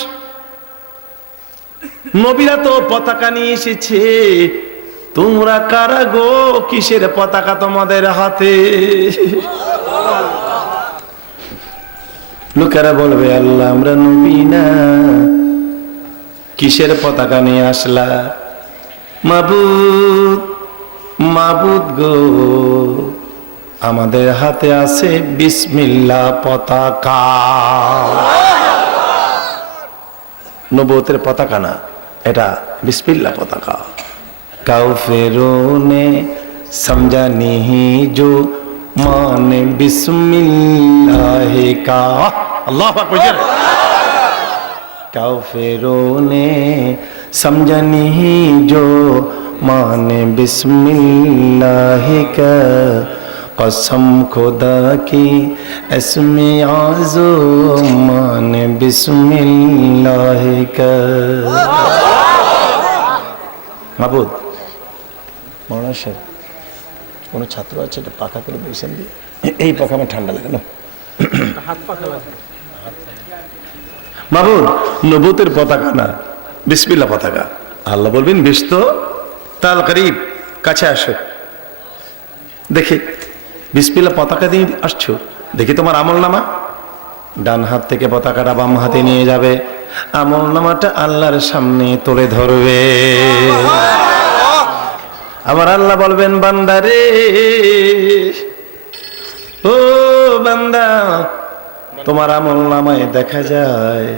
নবীরা তো পতাকা নিয়ে এসেছে, তোমরা কারা গো? কিসের পতাকা তোমাদের হাতে? লোকেরা বলবে, আল্লাহ আমরা নবী না, কিসের পতাকা নিয়ে আসলা? মাবুদ মাবুদ গো, আমাদের হাতে আছে বিসমিল্লাহ পতাকা। নবুয়তের পতাকা না, এটা বিসমিল্লাহ পতাকা। কাফেরোं ने समझा नहीं जो माने बिस्मिल्लाह का। अल्लाह अकबर। काफिरों ने समझा नहीं जो माने बिस्मिल्लाह का, कसम खुदा की इसमें आज़म माने बिस्मिल्लाह का। মাবুদ, মৌলানা সাহেব, কোনো ছাত্র আছে এটা পাখা করে বসেন দিয়ে, এই পাখা আমার ঠান্ডা লাগে না। মাবুদ, নবুতের পতাকা না, বিসমিল্লাহ পতাকা। আল্লাহ বলবেন বিস্ত তাল করিব, কাছে আসো, দেখি বিসমিল্লাহ পতাকা দিয়ে আসছো, দেখি তোমার আমল নামা। ডান হাত থেকে পতাকাটা বাম হাতে নিয়ে যাবে, আমল নামাটা আল্লাহর সামনে তুলে ধরবে। আমার আল্লাহ বলবেন বান্দা রে, ও বান্দা, তোমার আমল নামায় দেখা যায়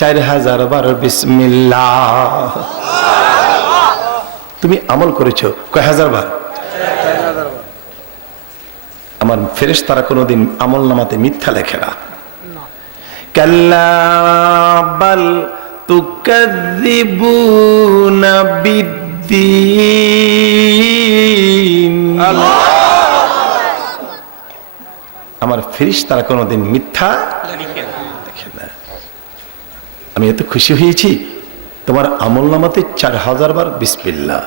4000 বার বিসমিল্লাহ। তুমি আমল করেছো কয় হাজার বার? আমার ফেরেশতারা কোনোদিন আমল নামাতে মিথ্যা লেখে না। কাল্লা বাল তুকাযযিবুনা বিদ্দীন, আমার ফেরেশতারা কোনোদিন মিথ্যা লেখে না। আমি এত খুশি হয়েছি, তোমার আমল নামাতে 4000 বার বিসমিল্লাহ।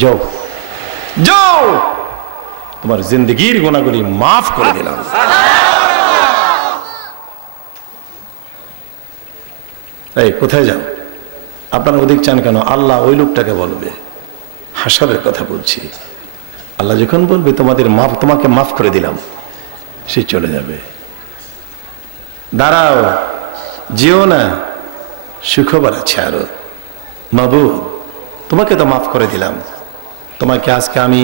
যাও যাও, তোমার জিন্দগির গুনাহগুলি মাফ করে দিলাম। এই কোথায় যাও? আপনারা ওদিক চান কেন? আল্লাহ ওই লোকটাকে বলবে, হাসরের কথা বলছি। আল্লাহ যখন বলবে তোমাকে মাফ করে দিলাম, সে চলে যাবে। দাঁড়াও, যেও না, সুখবর আছে আরো। মাবুদ, তোমাকে তো মাফ করে দিলাম, তোমাকে আজকে আমি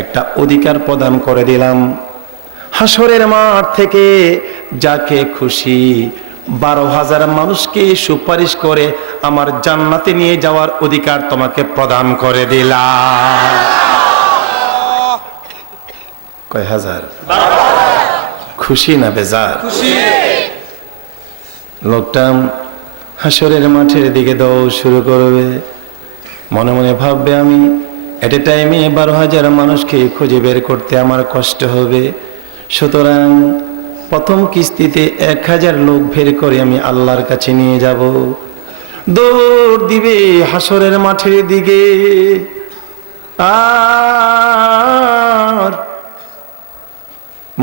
একটা অধিকার প্রদান করে দিলাম। হাসরের মাঠ থেকে যাকে খুশি 12,000 মানুষকে সুপারিশ করে আমার জান্নাতে নিয়ে যাওয়ার অধিকার তোমাকে প্রদান করে দিলাম। কয় হাজার? খুশি না বেজার? লোকটা হাসরের মাঠের দিকে দৌড় শুরু করবে, মনে মনে ভাববে আমি এট এ টাইমে 12,000 মানুষকে খুঁজে বের করতে আমার কষ্ট হবে, সুতরাং প্রথম কিস্তিতে 1000 লোক বের করে আমি আল্লাহর কাছে নিয়ে যাব। দৌড় দিবে হাসরের মাঠের দিকে, আর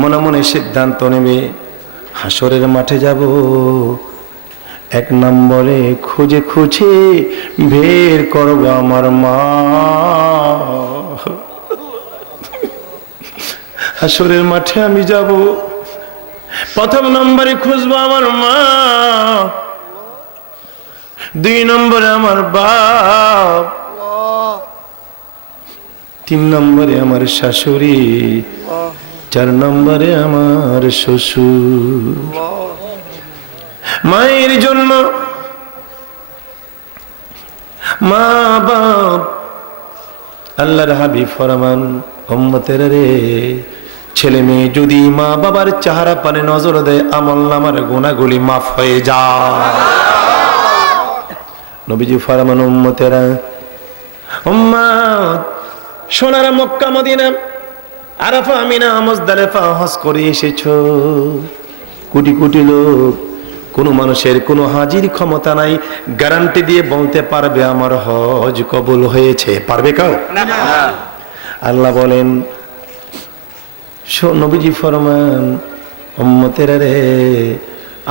মনে মনে সিদ্ধান্ত নেবে হাসরের মাঠে যাব, 1 নম্বরে খুঁজে খুঁজে বের করব আমার মা। হাসরের মাঠে আমি যাব, প্রথম নম্বরে খুঁজবো আমার মা, 2 নম্বরে আমার বাপ, 3 নম্বরে আমার শাশুড়ি, 4 নম্বরে আমার শ্বশুর। মায়ের জন্য মা বাপ, আল্লাহর হাবিব ফরমান উম্মতের রে, ছেলে মেয়ে যদি মা বাবার চেহারা পানে নজর দেয় আমল নামার গুনাহগুলি মাফ হয়ে যায়। নবীজি ফরমান উম্মতেরা, উম্মত সোনার Mecca Medina Arafah Mina Muzdalifah হজ করে এসেছো, কোটি কোটি লোক, কোন মানুষের কোন হাজির ক্ষমতা নাই গ্যারান্টি দিয়ে বলতে পারবে আমার হজ কবুল হয়েছে? পারবে কেউ? আল্লাহ বলেন, নবীজি ফরমান উম্মতেরা রে,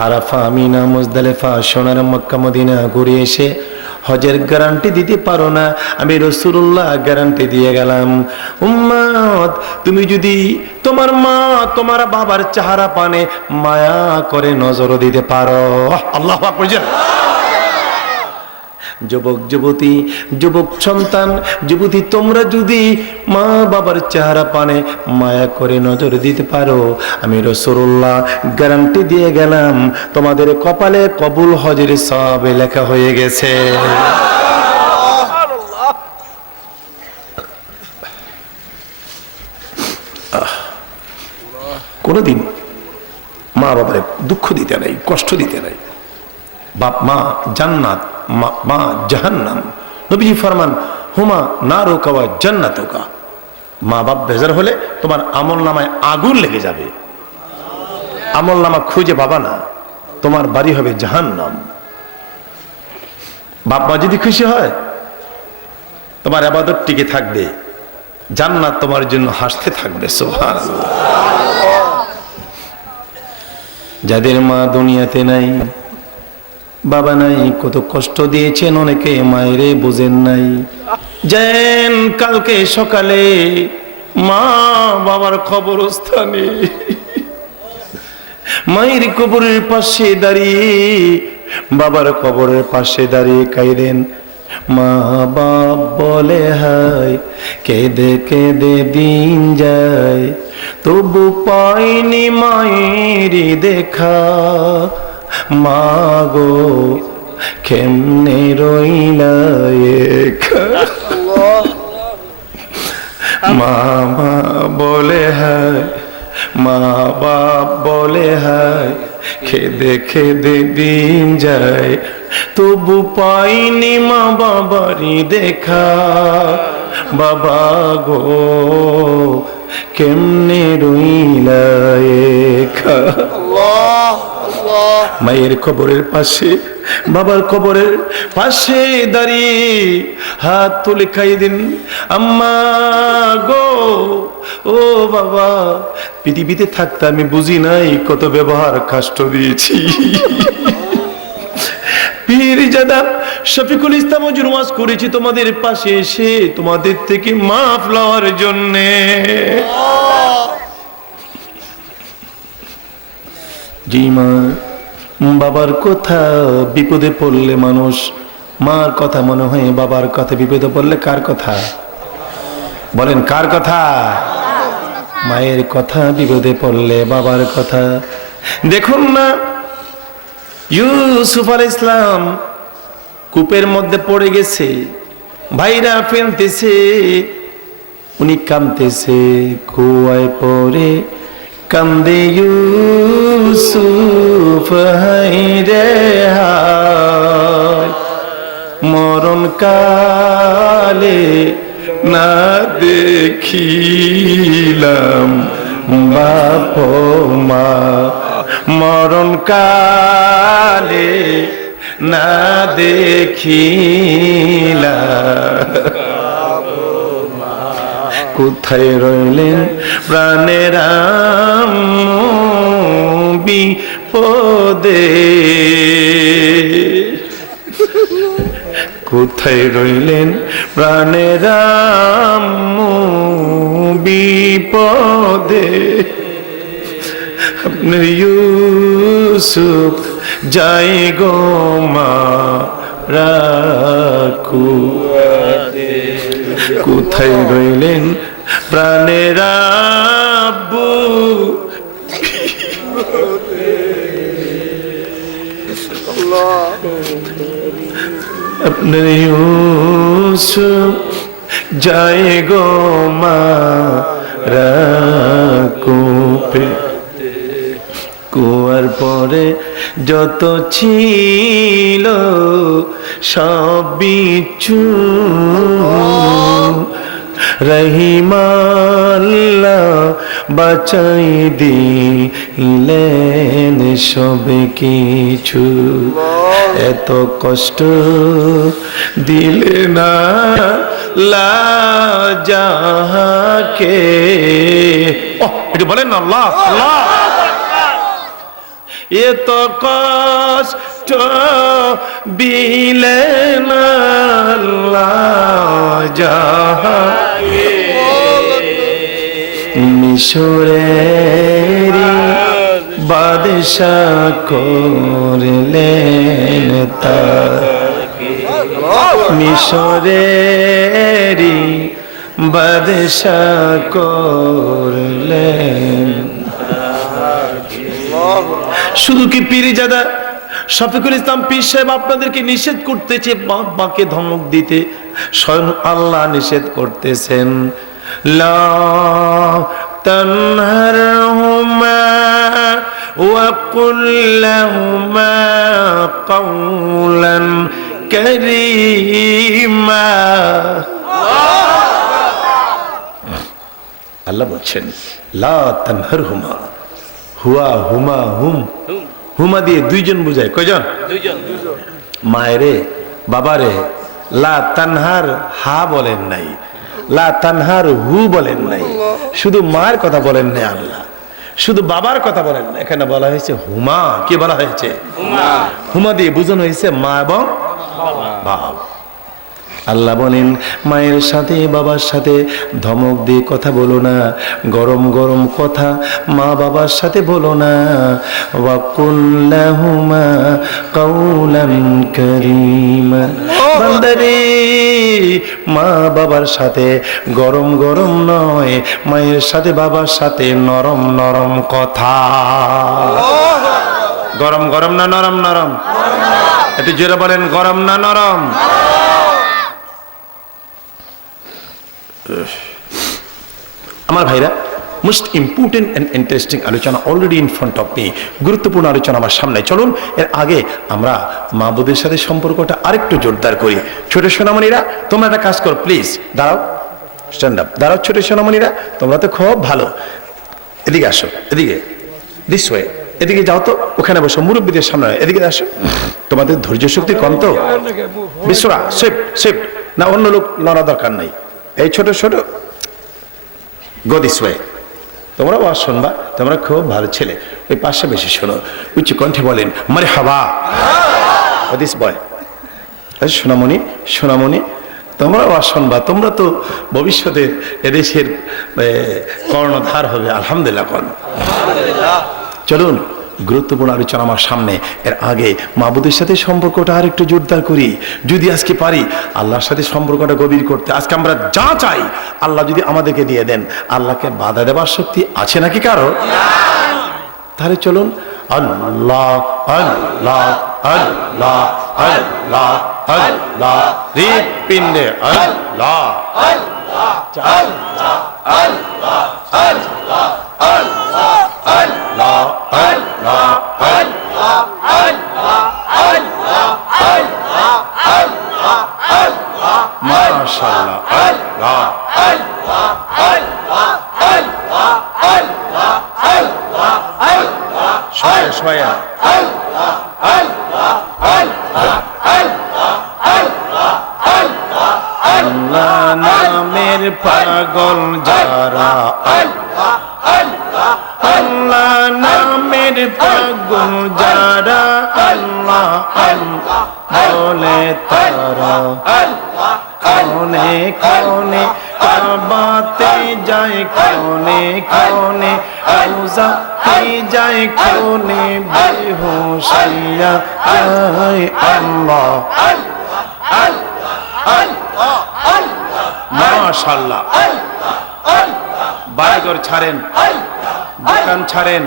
আরাফা মিনা মুজদালিফা সোনার মক্কা মদিনা ঘুরে এসে হজের গ্যারান্টি দিতে পারো না, আমি রাসূলুল্লাহ গ্যারান্টি দিয়ে গেলাম। উম্মত, তুমি যদি তোমার মা তোমার বাবার চেহারা পানে মায়া করে নজর দিতে পারো, আল্লাহু আকবার। যুবক যুবতী, যুবক সন্তান যুবতী, তোমরা যদি মা বাবার চেহারা পানে মায়া করে নজর দিতে পারো, আমি রাসূলুল্লাহ গ্যারান্টি দিয়ে গেলাম তোমাদের কপালে কবুল হজের সওয়াব লেখা হয়ে গেছে। কোনদিন মা বাবারে দুঃখ দিতে নাই, কষ্ট দিতে নাই। বাপ মা জান্নাত, মা জাহান্নাম। নবীজি ফরমান হুমা নারুকা ওয়া জান্নাতুকা, মা বাপ বেজার হলে তোমার আমল নামায় আগুন লেগে যাবে, আমল নামা খুঁজে পাবা না, তোমার বাড়ি হবে জাহান্নাম। বাপ মা যদি খুশি হয় তোমার ইবাদত টিকে থাকবে, জান্নাত তোমার জন্য হাসতে থাকবে। সুবহানাল্লাহ। যাদের মা দুনিয়াতে নাই, বাবা নাই, কত কষ্ট দিয়েছেন অনেকে, মায়েরে বুঝেন নাই। যেন কালকে সকালে মা বাবার কবরস্থানে মায়ের কবরের পাশে দাঁড়িয়ে, বাবার কবরের পাশে দাঁড়িয়ে কাঁদেন। মা বাপ বলে হায়, কেঁদে কেঁদে দিন যায়, তবু পাইনি মায়ের দেখা। মা গো কেমনে রইলা একা। মা মা বলে হায়, মা বাপ বলে হায়, খেদে খেদে দিন যায়, তবু পাইনি মা বাবারই দেখা। বাবা গো কেমনে রইলা একা। মায়ের কবরের পাশে, বাবার কবরের পাশে দাঁড়িয়ে হাত তুলে খাইদিন, আম্মা গো ও বাবা, পৃথিবীতে থাকতে আমি বুঝি নাই কত ব্যবহার কষ্ট দিয়েছি। পীরজাদা শফিকুল ইসলাম হুজুর ওয়াজ করেছি তোমাদের পাশে এসে তোমাদের থেকে মাফ লওয়ার জন্যে। জি মা, বাবার কথা বিপদে পড়লে মানুষ মার কথা মনে হয়, বাবার কথা বিপদে পড়লে কার কথা বলেন? কার কথা? মায়ের কথা বিপদে পড়লে বাবার কথা। দেখুন না, ইউসুফ আলাইহিস ইসলাম কূপের মধ্যে পড়ে গেছে, ভাইরা ফেলতেছে, উনি কাঁদতেছে, কুয়ায় পড়ে কান্দে ইউসুফ হায়রে হায়, মরণ কালে না দেখিলাম বাপ মা, মরণ কালে না দেখিলাম। কোথায় রইলেন প্রাণের বিপদে, কোথায় রইলেন প্রাণের বিপদে। আপনার ইউসুফ যাই গো মা রাখু, কোথায় রইলেন প্রাণের আব্বু। আপনার ইউসুফ যাই গো মা রাকুপে, কুয়ার পরে যত ছিল সব বিচ্ছু, রহিমাল্লাহ বাঁচাই দিলেন সবে কিছু। এত কষ্ট দিলে না লাজাহাকে, এটা বলেন না আল্লাহ আল্লাহ। এত কষ্ট দিলেন লাজাহাকে, মিশরের বাদশা করলেন তাকে, মিশরের বাদশা করলেন। শুধু কি পীরজাদা শফিকুল ইসলাম পীর সাহেব আপনাদেরকে নিষেধ করতেছে বাপ মাকে ধমক দিতে? স্বয়ং আল্লাহ নিষেধ করতেছেন, লা তানহারহুমা ওয়া কুল লাহুমা কাওলান কারীমা। আল্লাহ বলছেন লা তানহারহুমা, হুয়া হুমা, হুম, হুমা দিয়ে দুইজন বুঝায়, কয়জন? দুইজন। মায়েরে বাবারে লা তানহার হা বলেন নাই, লা তানহার হু বলেন নাই, শুধু মার কথা বলেন নাই আল্লাহ, শুধু বাবার কথা বলেন না, এখানে বলা হয়েছে হুমা। কি বলা হয়েছে? হুমা দিয়ে বোঝানো হয়েছে মা এবং বাবা। আল্লাহ বলেন মায়ের সাথে বাবার সাথে ধমক দিয়ে কথা বলো না, গরম গরম কথা মা বাবার সাথে বলো না। ওয়া কুল্লাহুমা কাওলান কারীমা। বান্দারে মা বাবার সাথে গরম গরম নয়, মায়ের সাথে বাবার সাথে নরম নরম কথা। গরম গরম না নরম নরম? একটু জোরে বলেন, গরম না নরম? আমার ভাইরা, মোস্ট ইম্পর্টেন্ট এন্ড ইন্টারেস্টিং আলোচনা already in front of me. গুরুত্বপূর্ণ আলোচনা আমার সামনে। চলুন এর আগে আমরা মা বোনদের সাথে সম্পর্কটা আরেকটু জোরদার করি। ছোট সোনামণিরা তোমরা একটা কাজ করো, প্লিজ দাঁড়াও, স্ট্যান্ড আপ, দাঁড়াও। ছোট সোনামণিরা তোমরা তো খুব ভালো, এদিকে আসো, এদিকে, দিস ওয়ে, এদিকে যাও তো, ওখানে বসো, মুরব্বীদের সামনে, এদিকে আসো। তোমাদের ধৈর্য শক্তি কম তো, বিশ্বরা শিফট শিফট না, অন্য লোক লড়া দরকার নাই। এই ছোট ছোট গো দিস ওয়ে। তোমরা ওয়াজ শুনবা, তোমরা খুব ভালো ছেলে, ওই পাশে বেশি শোনো, উচ্চ কণ্ঠে বলেন মারহাবা। দিস বয়, সোনামণি সোনামণি তোমরা ওয়াজ শুনবা, তোমরা তো ভবিষ্যতের এদেশের কর্ণধার হবে। আলহামদুলিল্লাহ। চলুন গুরুত্বপূর্ণ আলোচনা আমার সামনে। এর আগে মাবুদের সাথে সম্পর্কটা আর একটু জোরদার করি, যদি আজকে পারি আল্লাহর সাথে সম্পর্কটা গভীর করতে। আজকে আমরা যা চাই আল্লাহ যদি আমাদেরকে দিয়ে দেন, আল্লাহকে বাধা দেওয়ার শক্তি আছে নাকি কারো? তাহলে চলুন আল্লাহ আল্লাহ আল্লাহ আল্লাহ আল্লাহ হৃৎপিণ্ডে আল্লাহ আল্লাহ আল্লাহ আল্লাহ আল্লাহ আল্লাহ আল্লাহ আল্লাহ আল্লাহ আল্লাহ আল্লাহ আল্লাহ আল্লাহ মাশাআল্লাহ আল্লাহ আল্লাহ আল্লাহ আল্লাহ আল্লাহ আল্লাহ আল্লাহ শোয়া শোয়া আল্লাহ আল্লাহ আল্লাহ আল্লাহ আল্লাহ আল্লাহ আল্লাহ নামের পাগল যারা, আল্লাহ আল্লাহ আল্লাহ নামের পাগল যারা, আল্লাহ আল্লাহ বলে তারা, আল্লাহ কোনে কোনে কাবাতে যায়, কোনে কোনে রওজা যায়, কোনে বেহুশিয়া যায়, আল্লাহ আল্লাহ আল্লাহ আল্লাহ মাশাআল্লাহ। বাড়িঘর ছাড়েন, দোকান ছাড়েন,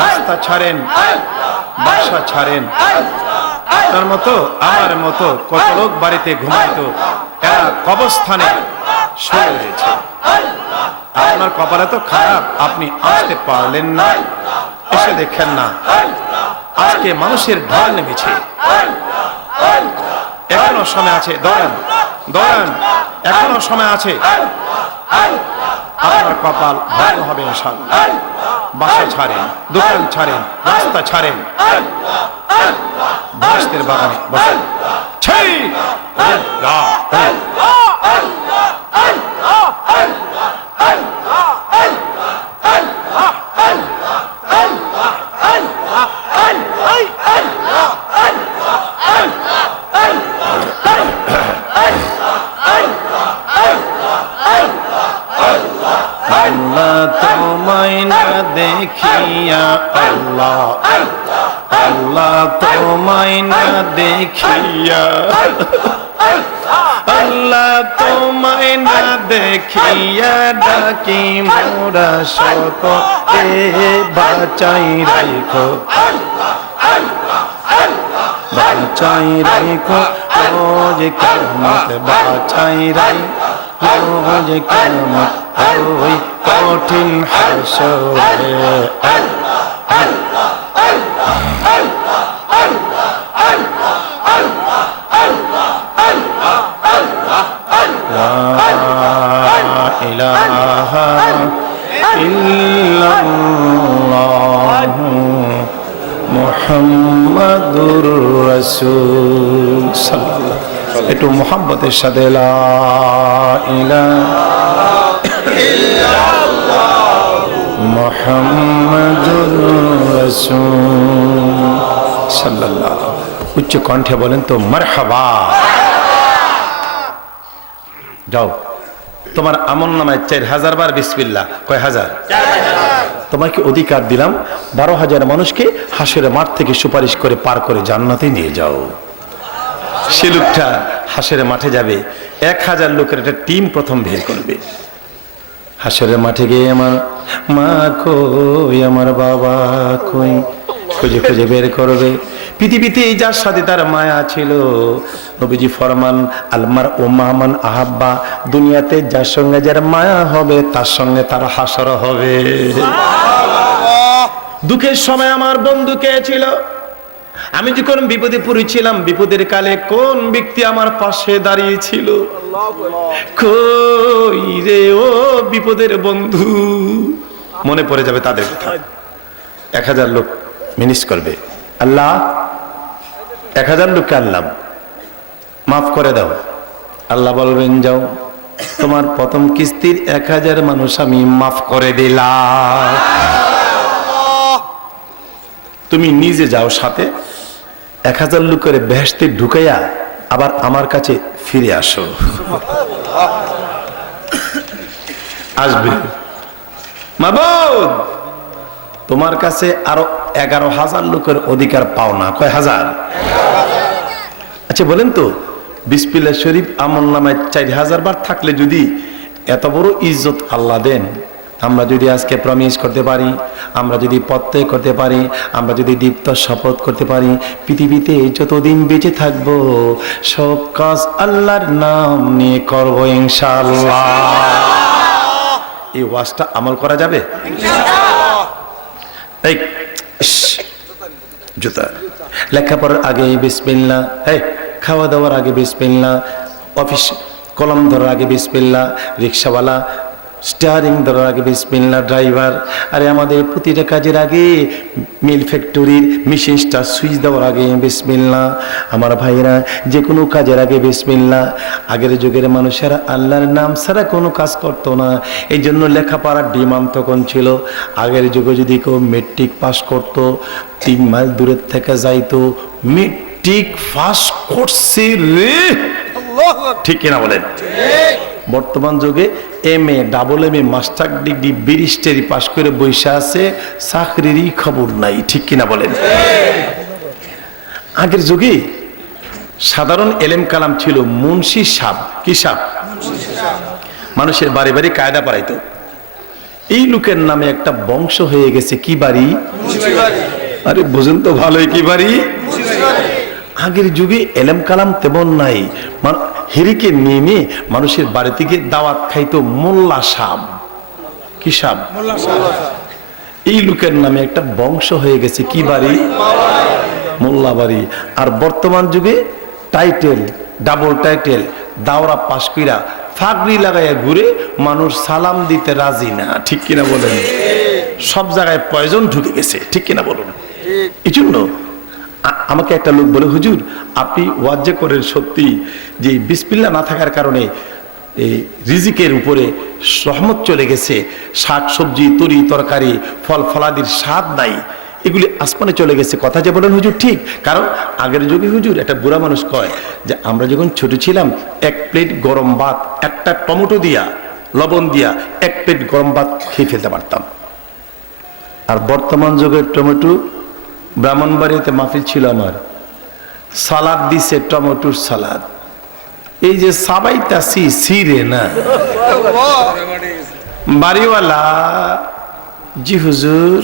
রাস্তা ছাড়েন, বাসা ছাড়েন, আপনার মতো আমার মতো কত লোক বাড়িতে ঘুমাইতো, এরা কবরস্থানে শুয়ে রয়েছে। আপনার কপালে তো খারাপ, আপনি আসতে পারলেন না, এসে দেখেন না। আজকে মানুষের ঢল নেমেছে, এখনো সময় আছে, দৌড়ান দৌড়ান, এখনো সময় আছে। আপনার কপাল ভালো হবে ইনশাআল্লাহ। বাসা ছাড়েন, দোকান ছাড়েন, রাস্তা ছাড়েন, বাসের বাগানে বসেন। আল্লাহ তোমায় না দেখিয়া, আল্লাহ আল্লাহ তোমায় না দেখিয়া, আল্লাহ তোমায় না দেখিয়া ডাকি মোরা শত এ বাঁচাই রাখো, বাঁচাই রাখো রোজ কিয়ামত, বাঁচাই রাখো রোজ কিয়ামত ওই কঠিন হাসরে। ইলাহা ইল্লাল্লাহ মুহাম্মাদুর রাসূল সাল্লাল্লাহু একটু মোহাম্মতের সাথে লা ইলাহা ইল্লাল্লাহ মুহাম্মাদুর রাসূল সাল্লাল্লাহু। উচ্চ কণ্ঠে বলেন তো মারহাবা। যাও, তোমার আমল নামায় 4000 বার বিসমিল্লাহ। কয় হাজার? তোমাকে অধিকার দিলাম 12,000 মানুষকে হাসরের মাঠ থেকে সুপারিশ করে পার করে জান্নাতে নিয়ে যাও। সে লোকটা হাসরের মাঠে যাবে, 1000 লোকের একটা টিম প্রথম বের করবে। হাসরের মাঠে গিয়ে আমার মা কই, আমার বাবা কই, খুঁজে খুঁজে বের করবে। পৃথিবীতে যার সাথে তার মায়া ছিল, নবীজি ফরমান আলমার ও মামান আহাব্বা, দুনিয়াতে যার সঙ্গে যার মায়া হবে তার সঙ্গে তার হাসর হবে। দুঃখের সময় আমার বন্ধু কে ছিল? আমি যখন বিপদে পড়েছিলাম, বিপদের কালে কোন ব্যক্তি আমার পাশে দাঁড়িয়ে ছিল? কই রে ও বিপদের বন্ধু? মনে পড়ে যাবে তাদের কথা। 1000 লোক মিনিস করবে, আল্লাহ 1000 লোককে আনলাম, মাফ করে দাও। আল্লাহ বলবেন যাও, তোমার প্রথম কিস্তির 1000 মানুষ আমি মাফ করে দিলাম। তুমি নিজে যাও, সাথে 1000 লোকের বেহেশতে ঢুকাইয়া আবার আমার কাছে ফিরে আসো। আসবে মাবুদ, তোমার কাছে আরো 11,000 লোকের অধিকার পাও না। কয় হাজার? আচ্ছা বলেন তো, বিসমিল্লাহ শরীফ আমল নামায় 4000 বার থাকলে যদি এত বড় ইজ্জত আল্লাহ দেন, আমরা যদি আজকে প্রমিস করতে পারি, আমরা যদি প্রত্যয় করতে পারি, আমরা যদি দীপ্ত শপথ করতে পারি, পৃথিবীতে যতদিন বেঁচে থাকবো সব কাজ আল্লাহর নাম নিয়ে করবো ইনশাআল্লাহ। এই ওয়াজটা আমল করা যাবে এই জুতা লেখাপড়ার আগে বিসমিল্লাহ, খাওয়া দাওয়ার আগে বিসমিল্লাহ, অফিস কলম ধরার আগে বিসমিল্লাহ, রিক্সাওয়ালা স্টিয়ারিং ধরার আগে বিসমিল্লাহ, ড্রাইভার আরে আমাদের প্রতিটা কাজের আগে মিল ফ্যাক্টরির মেশিনটা সুইচ দেওয়ার আগে বিসমিল্লাহ। আমার ভাইরা যে কোনো কাজের আগে বিসমিল্লাহ। আগের যুগের মানুষেরা আল্লাহর নাম ছাড়া কোনো কাজ করতো না, এই জন্য লেখাপড়ার ডিমান্ড তখন ছিল। আগের যুগে যদি কেউ মেট্রিক পাস করতো, 3 মাইল দূরের থেকে যাইতো, মেট্রিক পাস করছে রে, ঠিক কিনা বলেন? বর্তমান যুগে MA, double MA, master degree, ব্যারিস্টারি পাস করে বসে আছে, চাকরিরই খবর নাই, ঠিক কিনা বলেন? আগের যুগে সাধারণ এলেম কালাম ছিল, মুন্সি সাহেব, কি সাহেব? মানুষের বাড়ি বাড়ি কায়দা পড়াইতো। এই লোকের নামে একটা বংশ হয়ে গেছে, কি বাড়ি? আরে বুঝেন তো ভালোই, কি বাড়ি? আগের যুগে এলেম কালাম তেমন নাই, হেরিকে নেমে মানুষের বাড়ি থেকে দাওয়াত খাইতো মোল্লা সাহেব। কি সাহেব? এই লোকের নামে একটা বংশ হয়ে গেছে, কি বাড়ি? মোল্লা বাড়ি। আর বর্তমান যুগে টাইটেল, ডাবল টাইটেল, দাওরা পাশ কইরা ফাগড়ি লাগাইয়া ঘুরে মানুষ সালাম দিতে রাজি না, ঠিক কিনা বলেন? সব জায়গায় পয়জন ঢুকে গেছে, ঠিক কিনা বলুন? এই জন্য আমাকে একটা লোক বলে, হুজুর আপনি ওয়াজ যে করেন, সত্যি যে বিসমিল্লাহ না থাকার কারণে এই রিজিকের উপরে রহমত চলে গেছে, শাক সবজি, তরি তরকারি, ফল ফলাদির স্বাদ নাই, এগুলি আসমানে চলে গেছে। কথা যে বলেন হুজুর ঠিক, কারণ আগের যুগে হুজুর একটা বুড়া মানুষ কয় যে আমরা যখন ছোট ছিলাম 1 প্লেট গরম ভাত, একটা টমেটো দিয়া, লবণ দিয়া 1 প্লেট গরম ভাত খেয়ে ফেলতে পারতাম। আর বর্তমান যুগের টমেটো, ব্রাহ্মণবাড়িতে মাহফিল ছিল আমার, সালাদ দিছে, টমেটোর সালাদ। এই যে সাবাইতাছি সিরে না, বাড়িওয়ালা জি হুজুর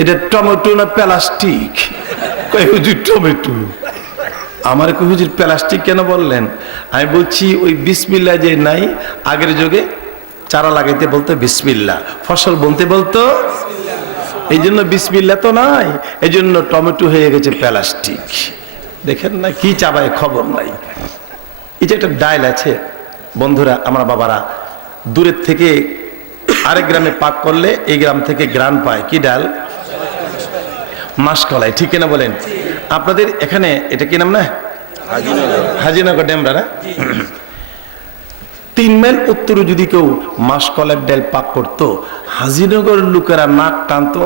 এটা টমেটো না প্লাস্টিক? কয় হুজুর টমেটো। আমার কই হুজুর প্লাস্টিক কেন বললেন? আমি বলছি ওই বিসমিল্লাহ যে নাই, আগের যুগে চারা লাগাইতে বলতো বিসমিল্লাহ, ফসল বলতে বলতো, এই জন্য বিসমিল্লাহ তো নাই, এই জন্য টমেটো হয়ে গেছে প্লাস্টিক। দেখেন না কি চাবায়, খবর নাই। এই যে একটা ডাইল আছে বন্ধুরা, আমার বাবারা দূরের থেকে আরেক গ্রামে পাক করলে এই গ্রাম থেকে গ্রাম পায়, কি ডাল? মাসকলাই, ঠিক কিনা বলেন? আপনাদের এখানে এটা কি নাম না? হাজিনগর ড্যামরা না 3 মাইল উত্তরে যদি কেউ মাসকলার ডাল পাক করতো, হাজিনগর লোকেরা নাক টানতো,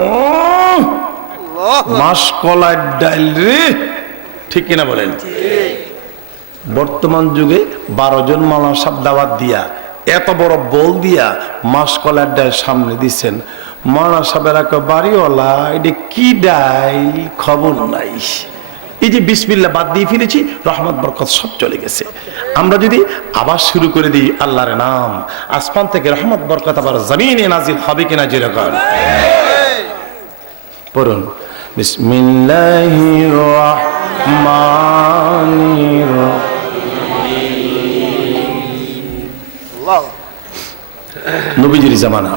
মাসকলার ডাল রে, ঠিক কিনা বলেন? বর্তমান যুগে 12 জন মাওলানা সাহেব দাওয়াত দিয়া এত বড় বল দিয়া মাসকলার ডাল সামনে দিচ্ছেন। মাওলানা সাহেবেরা কয়, বাড়িওয়ালা এটা কি ডাল, খবর নাই। এই যে বিসমিল্লাহ বাদ দিয়ে ফিরেছি, রহমত বরকত সব চলে গেছে। আমরা যদি আবার শুরু করে দিই আল্লাহর নাম, আসমান থেকে রহমত বরকত আবার জমিনে নাজিল হবে কিনা যেরকম পড়ুন, বিসমিল্লাহির রহমানির রহিম। নবীজির জামানা,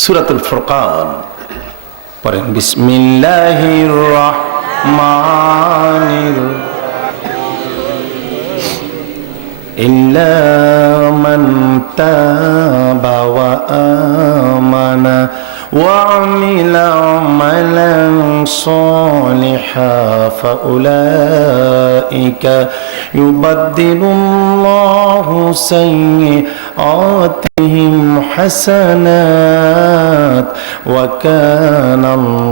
সূরাতুল ফুরকান পড়েন, বিসমিল্লাহির রহমানির ইল্লা মান তাবা ওয়া আমানা ওয়া আমিলা আমালান সালিহা ফাউলাইকা ইউবাদদিলুল্লাহু সাইয়্যাতিহিম হাসানাত ওয়া কানাল্লাহু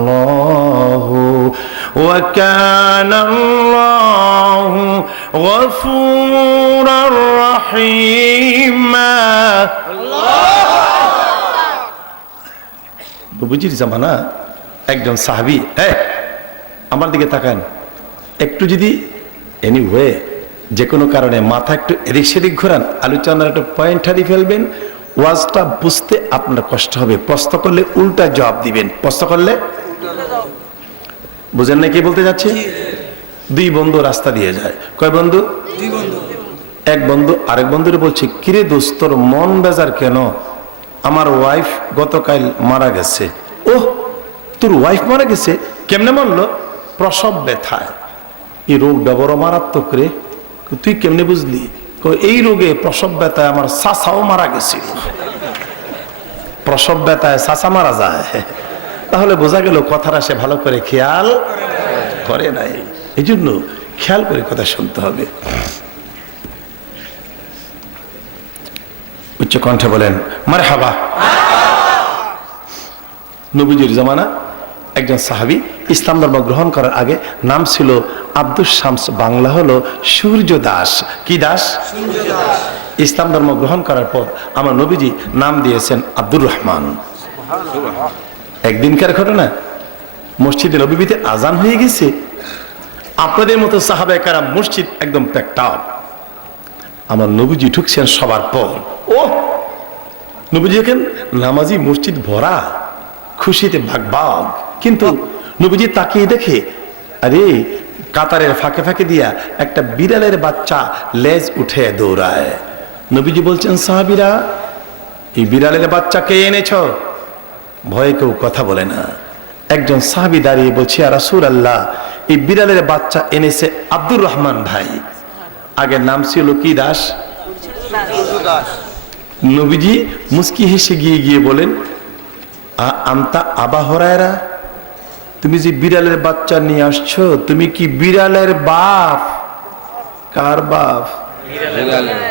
গফুরার রহিমা। নবীজির জামানা একজন সাহাবী, আমার দিকে তাকান একটু, যদি এনিওয়ে যে কোনো কারণে মাথা একটু এদিক সেদিক ঘোরান, আলোচনার একটা পয়েন্ট হারিয়ে ফেলবেন, ওয়াজটা বুঝতে আপনার কষ্ট হবে। প্রশ্ন করলে উল্টা জবাব দিবেন, প্রশ্ন করলে বুঝেন না কি বলতে যাচ্ছে? 2 বন্ধু রাস্তা দিয়ে যায়, কয় বন্ধু? 2 বন্ধু। এক বন্ধু আরেক বন্ধুরে বলছে, কিরে দোস্ত তোর মন বেজার কেন? আমার ওয়াইফ গতকাল মারা গেছে। ওহ, তোর ওয়াইফ মারা গেছে? কেমনে মরলো? প্রসব ব্যথায়। এই রোগটা বড় মারাত্মক রে। তুই কেমনে বুঝলি? এই রোগে প্রসব ব্যথায় আমার চাচাও মারা গেছিল। প্রসব ব্যথায় চাচা মারা যায়, তাহলে বোঝা গেল কথাটা সে ভালো করে খেয়াল করে নাই। এই জন্য খেয়াল করে কথা শুনতে হবে। উচ্চ কণ্ঠে বলেন মারহাবা। নবীজির জামানা একজন সাহাবী ইসলাম ধর্ম গ্রহণ করার আগে নাম ছিল আব্দুস শামস, বাংলা হলো সূর্য দাস। কি দাস? সূর্য দাস। ইসলাম ধর্ম গ্রহণ করার পর আমার নবীজি নাম দিয়েছেন আব্দুর রহমান। একদিনকার ঘটনা, মসজিদে নববীতে আজান হয়ে গেছে। আপনাদের মতো সাহাবায়ে কেরাম মসজিদ একদম প্যাকড আপ। আমার নবীজি ঢুকছেন সবার পর। ও নবীজি দেখেন নামাজি মসজিদ ভরা, খুশিতে ভাগ। কিন্তু নবীজি তাকিয়ে দেখে, আরে কাতারের ফাঁকে ফাঁকে দিয়া একটা বিড়ালের বাচ্চা লেজ উঠে দৌড়ায়। নবীজি বলছেন, সাহাবীরা এই বিড়ালের বাচ্চা কে এনেছ? ভয়ে কেউ কথা বলে না। একজন সাহাবী দাঁড়িয়ে বলছে, ইয়া রাসূলুল্লাহ, এই বিড়ালের বাচ্চা এনেছে আব্দুর রহমান ভাই। আগের নাম ছিল কি দাস? নবীজি মুস্কি হেসে গিয়ে বলেন, আনতা আবা হুরায়রা, তুমি যে বিড়ালের বাচ্চা নিয়ে আসছো, তুমি কি বিড়ালের বাপ? কার বাপ?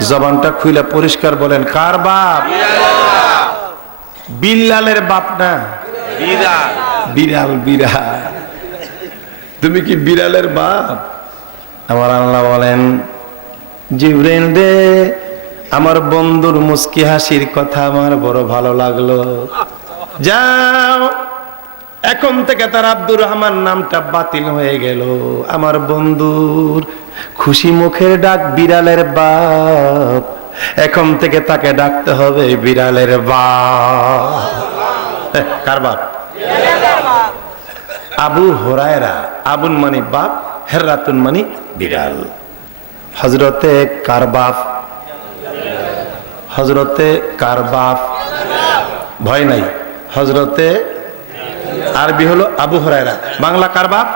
জবানটা খুলে পরিষ্কার বলেন, কার বাপ? বিড়ালের বাপ না, বিড়াল। তুমি কি বিড়ালের বাপ? আমার আল্লাহ বলেন, জিবরিল রে, আমার বন্ধুর মুস্কি হাসির কথা আমার বড় ভালো লাগলো। যাও, এখন থেকে তার আব্দুর রহমান নামটা বাতিল হয়ে গেল। আমার বন্ধুর খুশি মুখের ডাক বিড়ালের বাপ, এখন থেকে তাকে ডাকতে হবে বিড়ালের বাপ। কার বাপ? আবু হুরায়রা। আবুন মানে বাপ, হেরাতুন মানে বিড়াল। হযরতে কার বাপ? হযরতে কার বাপ? ভয় নাই, হযরতে আরবি হলো আবু হুরায়রা, বাংলা কার বাপ?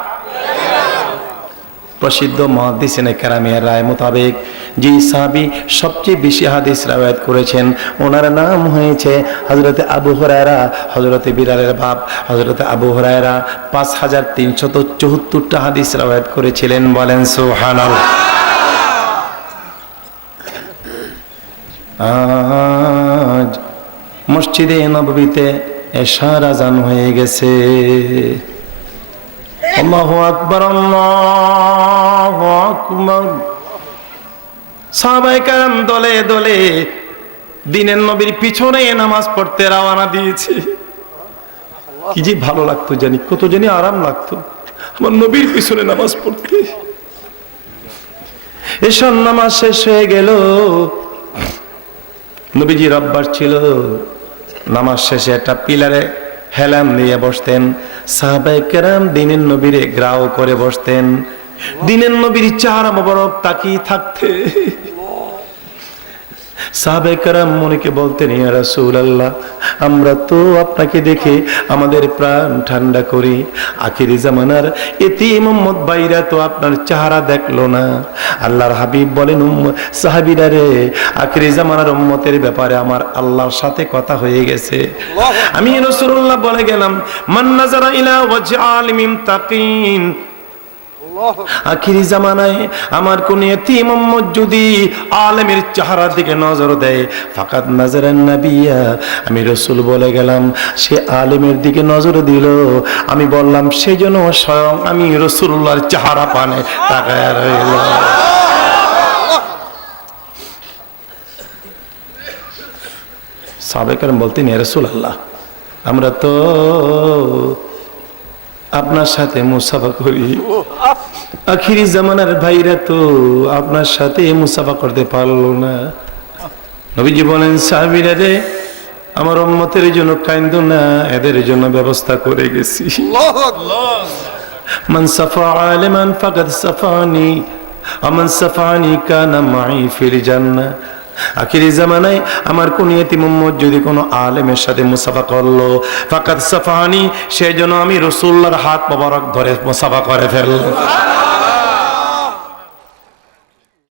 প্রসিদ্ধ মুহাদ্দিসিনে কেরামের রায় মোতাবেক যে সাহাবী সবচেয়ে বেশি হাদিস রাওয়ায়াত করেছেন ওনার নাম হয়েছে হযরতে আবু হুরায়রা। হযরতে বিলালের বাপ হযরতে আবু হুরায়রা 5374টা হাদিস রাওয়ায়াত করেছিলেন। বলেন সুবহানাল্লাহ। আজ মসজিদে নববীতে এশার আযান হয়ে গেছে। আল্লাহু আকবার, আল্লাহু আকবার। সাহাবায়ে কেরাম দলে দলে দিনের নবীর পিছনে নামাজ পড়তে রওনা দিয়েছে। কি যে ভালো লাগতো জানি, কত জানি আরাম লাগতো আমার নবীর পিছনে নামাজ পড়তে। এশার নামাজ শেষ হয়ে গেল। নবীজির অভ্যাস ছিল নামাজ শেষে একটা পিলারে হেলাম নিয়ে বসতেন। সাহাবায়ে কেরাম দিনের নবীরে গ্রাও করে বসতেন। দিনের নবীর চেহারা মোবারক তাকিয়ে থাকতে সাহাবায়ে কেরাম মনেকে বলতেন, ইয়া রাসূলুল্লাহ, আমরা তো আপনাকে দেখে আমাদের প্রাণ ঠান্ডা করি। আখিরি জামানার এতিম উম্মত ভাইরা তো আপনার চেহারা দেখলো না। আল্লাহর হাবিব বলেন, সাহাবীরা রে, আখিরি জামানার উম্মতের ব্যাপারে আমার আল্লাহর সাথে কথা হয়ে গেছে। আমি রাসূলুল্লাহ বলে গেলাম, মান নাযারা ইলা ওয়াজহি আলিমিন তাকিন, আখিরি জামানায় আমার কোন এতিম উম্মত যদি আলেমের চেহারার দিকে নজর দেয়, ফাকাত নাজারান নাবিয়া, আমি রাসূল বলে গেলাম সে আলেমের দিকে নজর দিল। আমি বললাম সেজন্য স্বয়ং আমি রাসূলুল্লাহর চেহারা পানে তাকায় রইল। সাহাবায়ে কেরাম বলতেন, ইয়া রাসূলুল্লাহ, আমরা তো আপনার সাথে মুসাফা করি, আখিরি জামানার ভাইরা তো আপনার সাথে মুসাফা করতে পারলো না। নবীজি বলেন, সাহাবীরা রে, আমার উম্মতের জন্য কাঁদো না, এদের জন্য ব্যবস্থা করে গেছি। মান সাফা আলিমান ফাকাদ সাফানি ওয়া মান সাফানি কানা মাই ফিল জান্নাহ। আখিরি জামানায় আমার কোন এতিম উম্মত যদি কোনো আলেমের সাথে মুসাফা করলো, ফাকাদ সাফানি, সেই জন্য আমি রাসূলুল্লাহর হাত মোবারক ধরে মুসাফা করে ফেললাম।